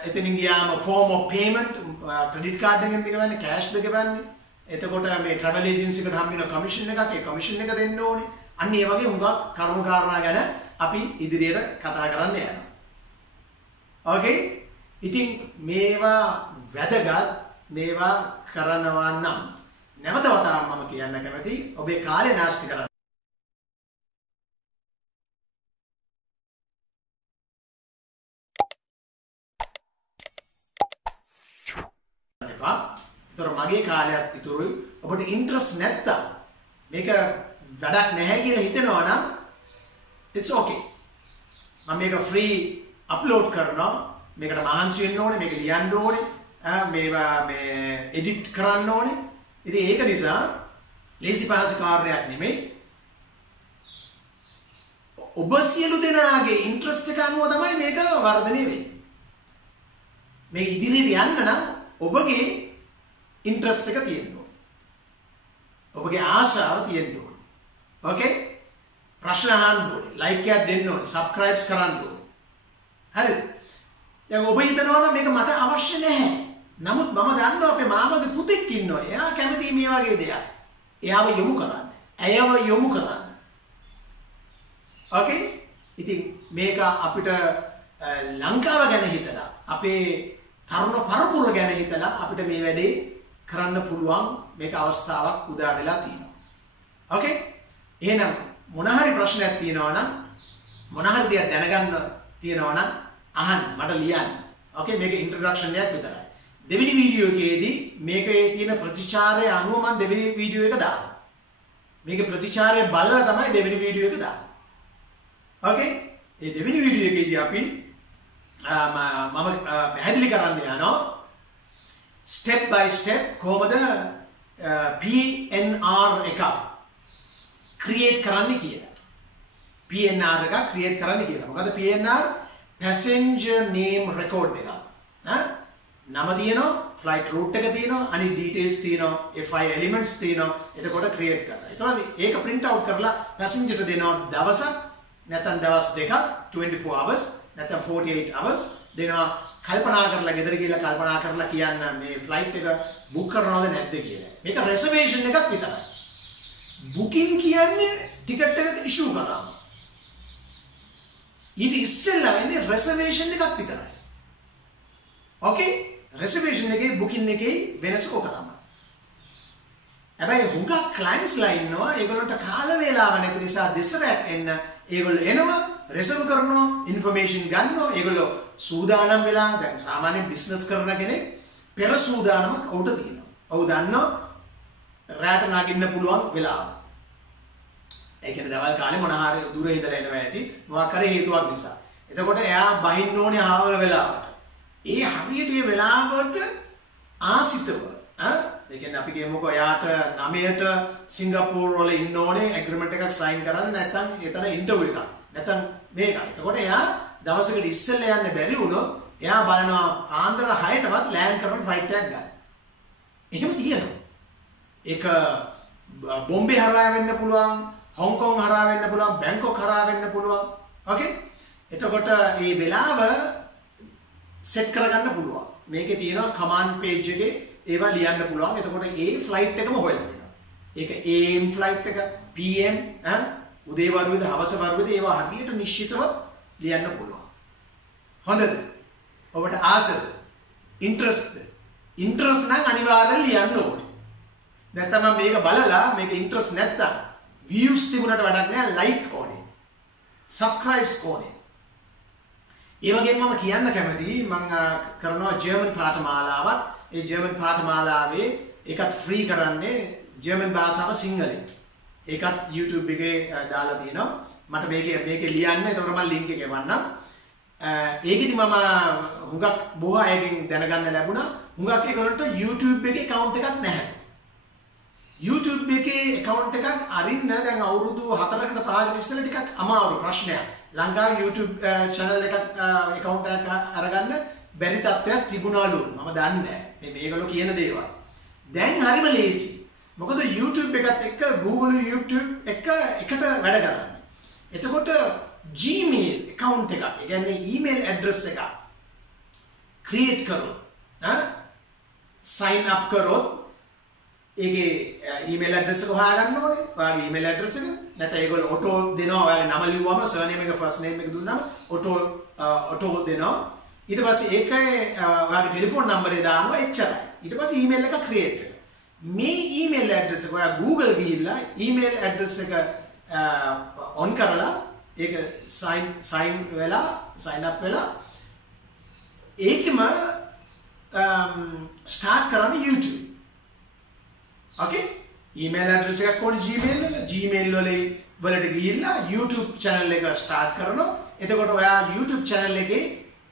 එතනින් ගියාම form of payment credit card එකෙන් දෙකවන්නේ, cash දෙකවන්නේ. එතකොට මේ travel agency එකට හම් වෙන commission එකක්, ඒ commission එක දෙන්න ඕනේ. අන්න ඒ වගේ හුඟක් කරුණු කාරණා ගැන අපි ඉදිරියට කතා කරන්න යනවා. Okay? ඉතින් මේවා වැදගත් මේවා කරනවා නම් නැවත වතාවක් මම කියන්න කැමති ඔබේ කාලය නාස්ති කරන්න එපා. ඒතර මගේ කාලයක් ඉතුරුයි. ඔබට ඉන්ට්‍රස්ට් නැත්තම් මේක වැඩක් නැහැ කියලා හිතෙනවා නම් it's okay. මම මේක ෆ්‍රී අප්ලෝඩ් කරනවා. මේකට මහන්සි වෙන්න ඕනේ, මේක ලියන්න ඕනේ, මේවා මේ එඩිට් කරන්න ඕනේ. ඉතින් ඒක නිසා ලේසි පහසු කාර්යයක් නෙමෙයි. ඔබ සියලු දෙනාගේ ඉන්ට්‍රස්ට් එක අනුව තමයි මේක වර්ධනය වෙන්නේ. මේ ඉදිරියට යන්න නම් ඔබගේ ඉන්ට්‍රස්ට් එක තියෙන්න ඕනේ. ඔබගේ ආශාව තියෙන්න ඕනේ. ඕකේ? ප්‍රශ්න අහන්න ඕනේ, ලයික් එකක් දෙන්න ඕනේ, සබ්ස්ක්‍රයිබ්ස් කරන්න ඕනේ. හරිද? දැන් ඔබ හිතනවා නම් මේක මට අවශ්‍ය නැහැ. නමුත් මම දන්නවා අපේ මාමගේ පුතෙක් ඉන්නවා. එයා කැමති මේ වගේ දෙයක්. එයාව යොමු කරන්න. ඇයව යොමු කරන්න. ඕකේ? ඉතින් මේක අපිට ලංකාව ගැන හිතලා, අපේ තරුණ පරපුර ගැන හිතලා අපිට මේ වැඩේ කරන්න පුළුවන් මේක අවස්ථාවක් උදා වෙලා තියෙනවා. ඕකේ? එහෙනම් මොන හරි ප්‍රශ්නයක් තියෙනවා නම් මොන හරි දෙයක් දැනගන්න තියෙනවා නම් අහන්න මට ලියන්න. ඕකේ? මේක ඉන්ට්‍රොඩක්ෂන් එකක් විතරයි. දෙවෙනි වීඩියෝ එකේදී මේකේ තියෙන ප්‍රතිචාරය අනුව මම දෙවෙනි වීඩියෝ එක දානවා. මේකේ ප්‍රතිචාරය බලලා තමයි දෙවෙනි වීඩියෝ එක දාන්නේ. ඕකේ? මේ දෙවෙනි වීඩියෝ එකේදී අපි මම පැහැදිලි කරන්න යනවා step by step කොහොමද PNR එකක් create කරන්න කියලා. PNR එකක් create කරන්න කියලා. මොකද PNR passenger name record එකක්. නම තියෙනවා, flight route එක තියෙනවා, අනිත් details තියෙනවා, FI elements තියෙනවා. එතකොට create කරනවා. ඊට පස්සේ ඒක print out කරලා passenger ට දෙනවා දවසක් නැත්නම් දවස් දෙකක් 24 hours නැත්නම් 48 hours දෙනවා. කල්පනා කරලා ගෙදර ගිහලා කල්පනා කරලා කියන්න මේ ෆ්ලයිට් එක බුක් කරනවද නැද්ද කියලා. මේක reservation එකක් විතරයි. booking කියන්නේ ටිකට් එක ඉෂුව කරාම. ඊට ඉස්සෙල්ලා වෙන්නේ reservation එකක් විතරයි. ඕකේ? reservation එකේ booking එකේ වෙනස ඕක තමයි. හැබැයි හුඟක් clientsලා ඉන්නවා ඒගොල්ලන්ට කාල වේලාව නැති නිසා දෙසරයක් එන්න ඒගොල්ලෝ එනවා reserve කරනවා information ගන්නවා ඒගොල්ලෝ සූදානම් වෙලා දැන් සාමාන්‍ය බිස්නස් කරන කෙනෙක් පෙර සූදානමක් උට තියෙනවා. ඔව් දන්නවා රැට නගින්න පුළුවන් වෙලාව. ඒ කියන්නේ දවල් කාලේ මොන හරි දුර ඉඳලා එනවා ඇති මොකක් හරි හේතුවක් නිසා. එතකොට එයා බහින්න ඕනේ ආවල වෙලාවට. ඒ හරියට ඒ වෙලාවට ආසිතව ඒ කියන්නේ අපි කියමුකෝ එයාට 9ට සිංගප්පූර් වල ඉන්න ඕනේ ඇග්‍රීමන්ට් එකක් සයින් කරන්න නැත්නම් එතන ඉන්ටර්විව් එකක්. නැත්නම් මේක. එතකොට එයා දවසකට ඉස්සෙල්ලා යන්න බැරි වුණොත් එයා බලනවා පාන්දර 6ටවත් ලෑන්ඩ් කරන ෆ්ලයිට් එකක් ගන්න. එහෙම තියෙනවා. ඒක බොම්බේ හරහා වෙන්න පුළුවන්, හොංකොං හරහා වෙන්න පුළුවන්, බැංකොක් හරහා වෙන්න පුළුවන්. ඕකේ? එතකොට මේ වෙලාව සෙට් කරගන්න පුළුවන්. මේකේ තියෙනවා කමාන්ඩ් පේජ් එකේ ඒවා ලියන්න පුළුවන්. එතකොට ඒ ෆ්ලයිට් එකම හොයලා දෙනවා. ඒක AM ෆ්ලයිට් එක, PM උදේ වරුවේද හවස වරුවේද ඒවා හරියට නිශ්චිතව ලියන්න පුළුවන්. හොඳද? ඔබට ආසද? ඉන්ට්‍රස්ට්ද? ඉන්ට්‍රස්ට් නම් අනිවාර්යෙන් ලියන්න ඕනේ. නැත්නම් මේක බලලා මේක ඉන්ට්‍රස්ට් නැත්තම් views තිබුණාට වැඩක් නැහැ, ලයික් ඕනේ. සබ්ස්ක්‍රයිබ්ස් ඕනේ. ඒ වගේම මම කියන්න කැමතියි මම කරනවා ජර්මන් පාඨමාලාවක්. ඒ ජර්මන් පාඨමාලාවේ ඒකත් ෆ්‍රී කරන්නේ ජර්මන් භාෂාව සිංහලෙන්. ඒකත් YouTube එකේ දාලා තියෙනවා. මට මේකේ ලියන්න. එතකොට මම link එක එවන්නම්. ඒකෙදි මම හුඟක් බොහෝ අයගෙන් දැනගන්න ලැබුණා. හුඟක් ඒගොල්ලන්ට YouTube එකේ account එකක් නැහැ. YouTube එකේ account එකක් අරින්න දැන් අවුරුදු 4කට 5කට ඉස්සෙල්ලා ටිකක් අමාරු ප්‍රශ්නයක්. ලංකාවේ YouTube channel එකක් account එකක් අරගන්න බැරි තත්ත්වයක් තිබුණාලු. මම දන්නේ නැහැ. මේගොල්ලෝ කියන දේවල්. දැන් හරිම ලේසි. මොකද YouTube එකත් එක්ක Google YouTube එක එකට වැඩ කරන්නේ. එතකොට Gmail account එකක්, ඒ කියන්නේ email address එකක් create කරොත්, sign up කරොත් ඒකේ email address එක හොයාගන්න ඕනේ. ඔයාගේ email address එක. නැත්නම් ඒගොල්ලෝ auto දෙනවා. ඔයාගේ නම ලිව්වම surname එක first name එක දුන්නාම auto දෙනවා. ඊට පස්සේ ඒකේ ඔයාගේ ටෙලිෆෝන් නම්බරේ දානවා එච්චරයි. ඊට පස්සේ ඊමේල් එක ක්‍රියේට් වෙනවා. මේ ඊමේල් ඇඩ්‍රස් එක ඔයා Google ගිහිල්ලා ඊමේල් ඇඩ්‍රස් එක ඔන් කරලා ඒක sign up වෙලා ඒකම start කරන්න YouTube. Okay? ඊමේල් ඇඩ්‍රස් එකක් ඕනේ Gmail වලට ගිහිල්ලා YouTube channel එක start කරනවා. එතකොට ඔයා YouTube channel එකේ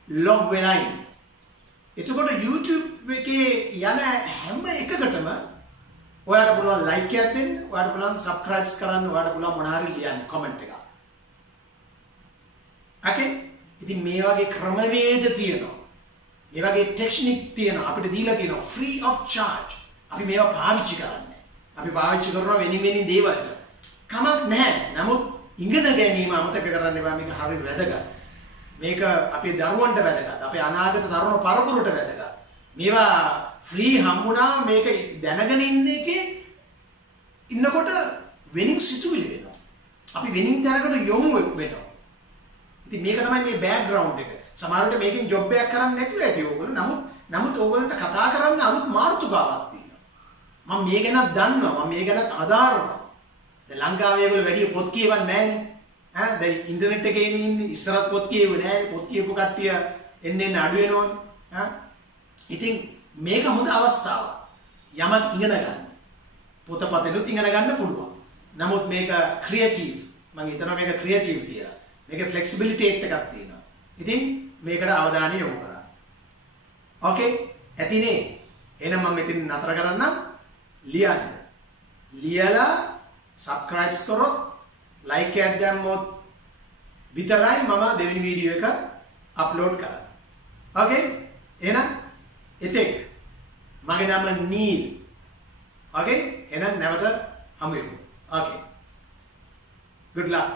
log වෙලා ඉන්න. එතකොට YouTube එකේ යන හැම එකකටම ඔයාලට පුළුවන් like එකක් දෙන්න, ඔයාලට පුළුවන් subscribe කරන්න, ඔයාලට පුළුවන් මොනවා හරි ලියන්න comment එකක්. Okay? ඉතින් මේ වගේ ක්‍රමවේද තියෙනවා. මේ වගේ ටෙක්නික් තියෙනවා. අපිට දීලා තියෙනවා free of charge. අපි මේවා පාවිච්චි කරන්නේ. අපි පාවිච්චි කරනවා වෙනින් දේවල්ට. කමක් නැහැ. නමුත් ඉගෙන ගැනීම අමතක කරන්න එපා. මේක හරිය වැදගත්. මේක අපේ දරුවන්ට වැදගත්. අපේ අනාගත තරුණ පරපුරට වැදගත්. මේවා ෆ්‍රී හම්බුණා මේක දැනගෙන ඉන්න එකේ ඉන්නකොට වෙනින් සිතුවිලි වෙනවා. අපි වෙනින් දැනකට යොමු වෙනවා. ඉතින් මේක තමයි මේ බෑග්ග්‍රවුන්ඩ් එක. සමහරවිට මේකෙන් ජොබ් එකක් කරන්න නැතුව ඇති ඕගොල්ලෝ. නමුත් ඕගොල්ලන්ට කතා කරන්න අලුත් මාතෘකාවක් තියෙනවා. මම මේ ගැනත් දන්නවා. මම මේ ගැනත් අදාරනවා. දැන් ලංකාවේ ඒගොල්ලෝ වැඩි පොත් කියවන්නේ නැහැනේ. දැන් ඉන්ටර්නෙට් එකේ ඉන්නේ ඉස්සරත් පොත් කියවුවේ නැහැ. පොත් කියවපු කට්ටිය එන්න අඩු වෙනවනේ. ඉතින් මේක හොඳ අවස්ථාවක්. යමක් ඉගෙන ගන්න. පොතපතෙනුත් ඉගෙන ගන්න පුළුවන්. නමුත් මේක ක්‍රියේටිව්. මම හිතනවා මේක ක්‍රියේටිව් කියලා. මේකේ ෆ්ලෙක්සිබිලිටි එකක් තියෙනවා. ඉතින් මේකට අවධානය යොමු කරන්න. ඕකේ? ඇතිනේ. එහෙනම් මම මෙතන නතර කරන්නම්. ලියන්න. ලියලා subscribe කරොත් like එකක් දැම්මොත් විතරයි මම දෙවෙනි වීඩියෝ එක අප්ලෝඩ් කරන්නේ. ඕකේ? එහෙනම් එතෙක් මගේ නම නීල්. ඕකේ? එහෙනම් නැවත හමු වෙමු. ඕකේ. good luck.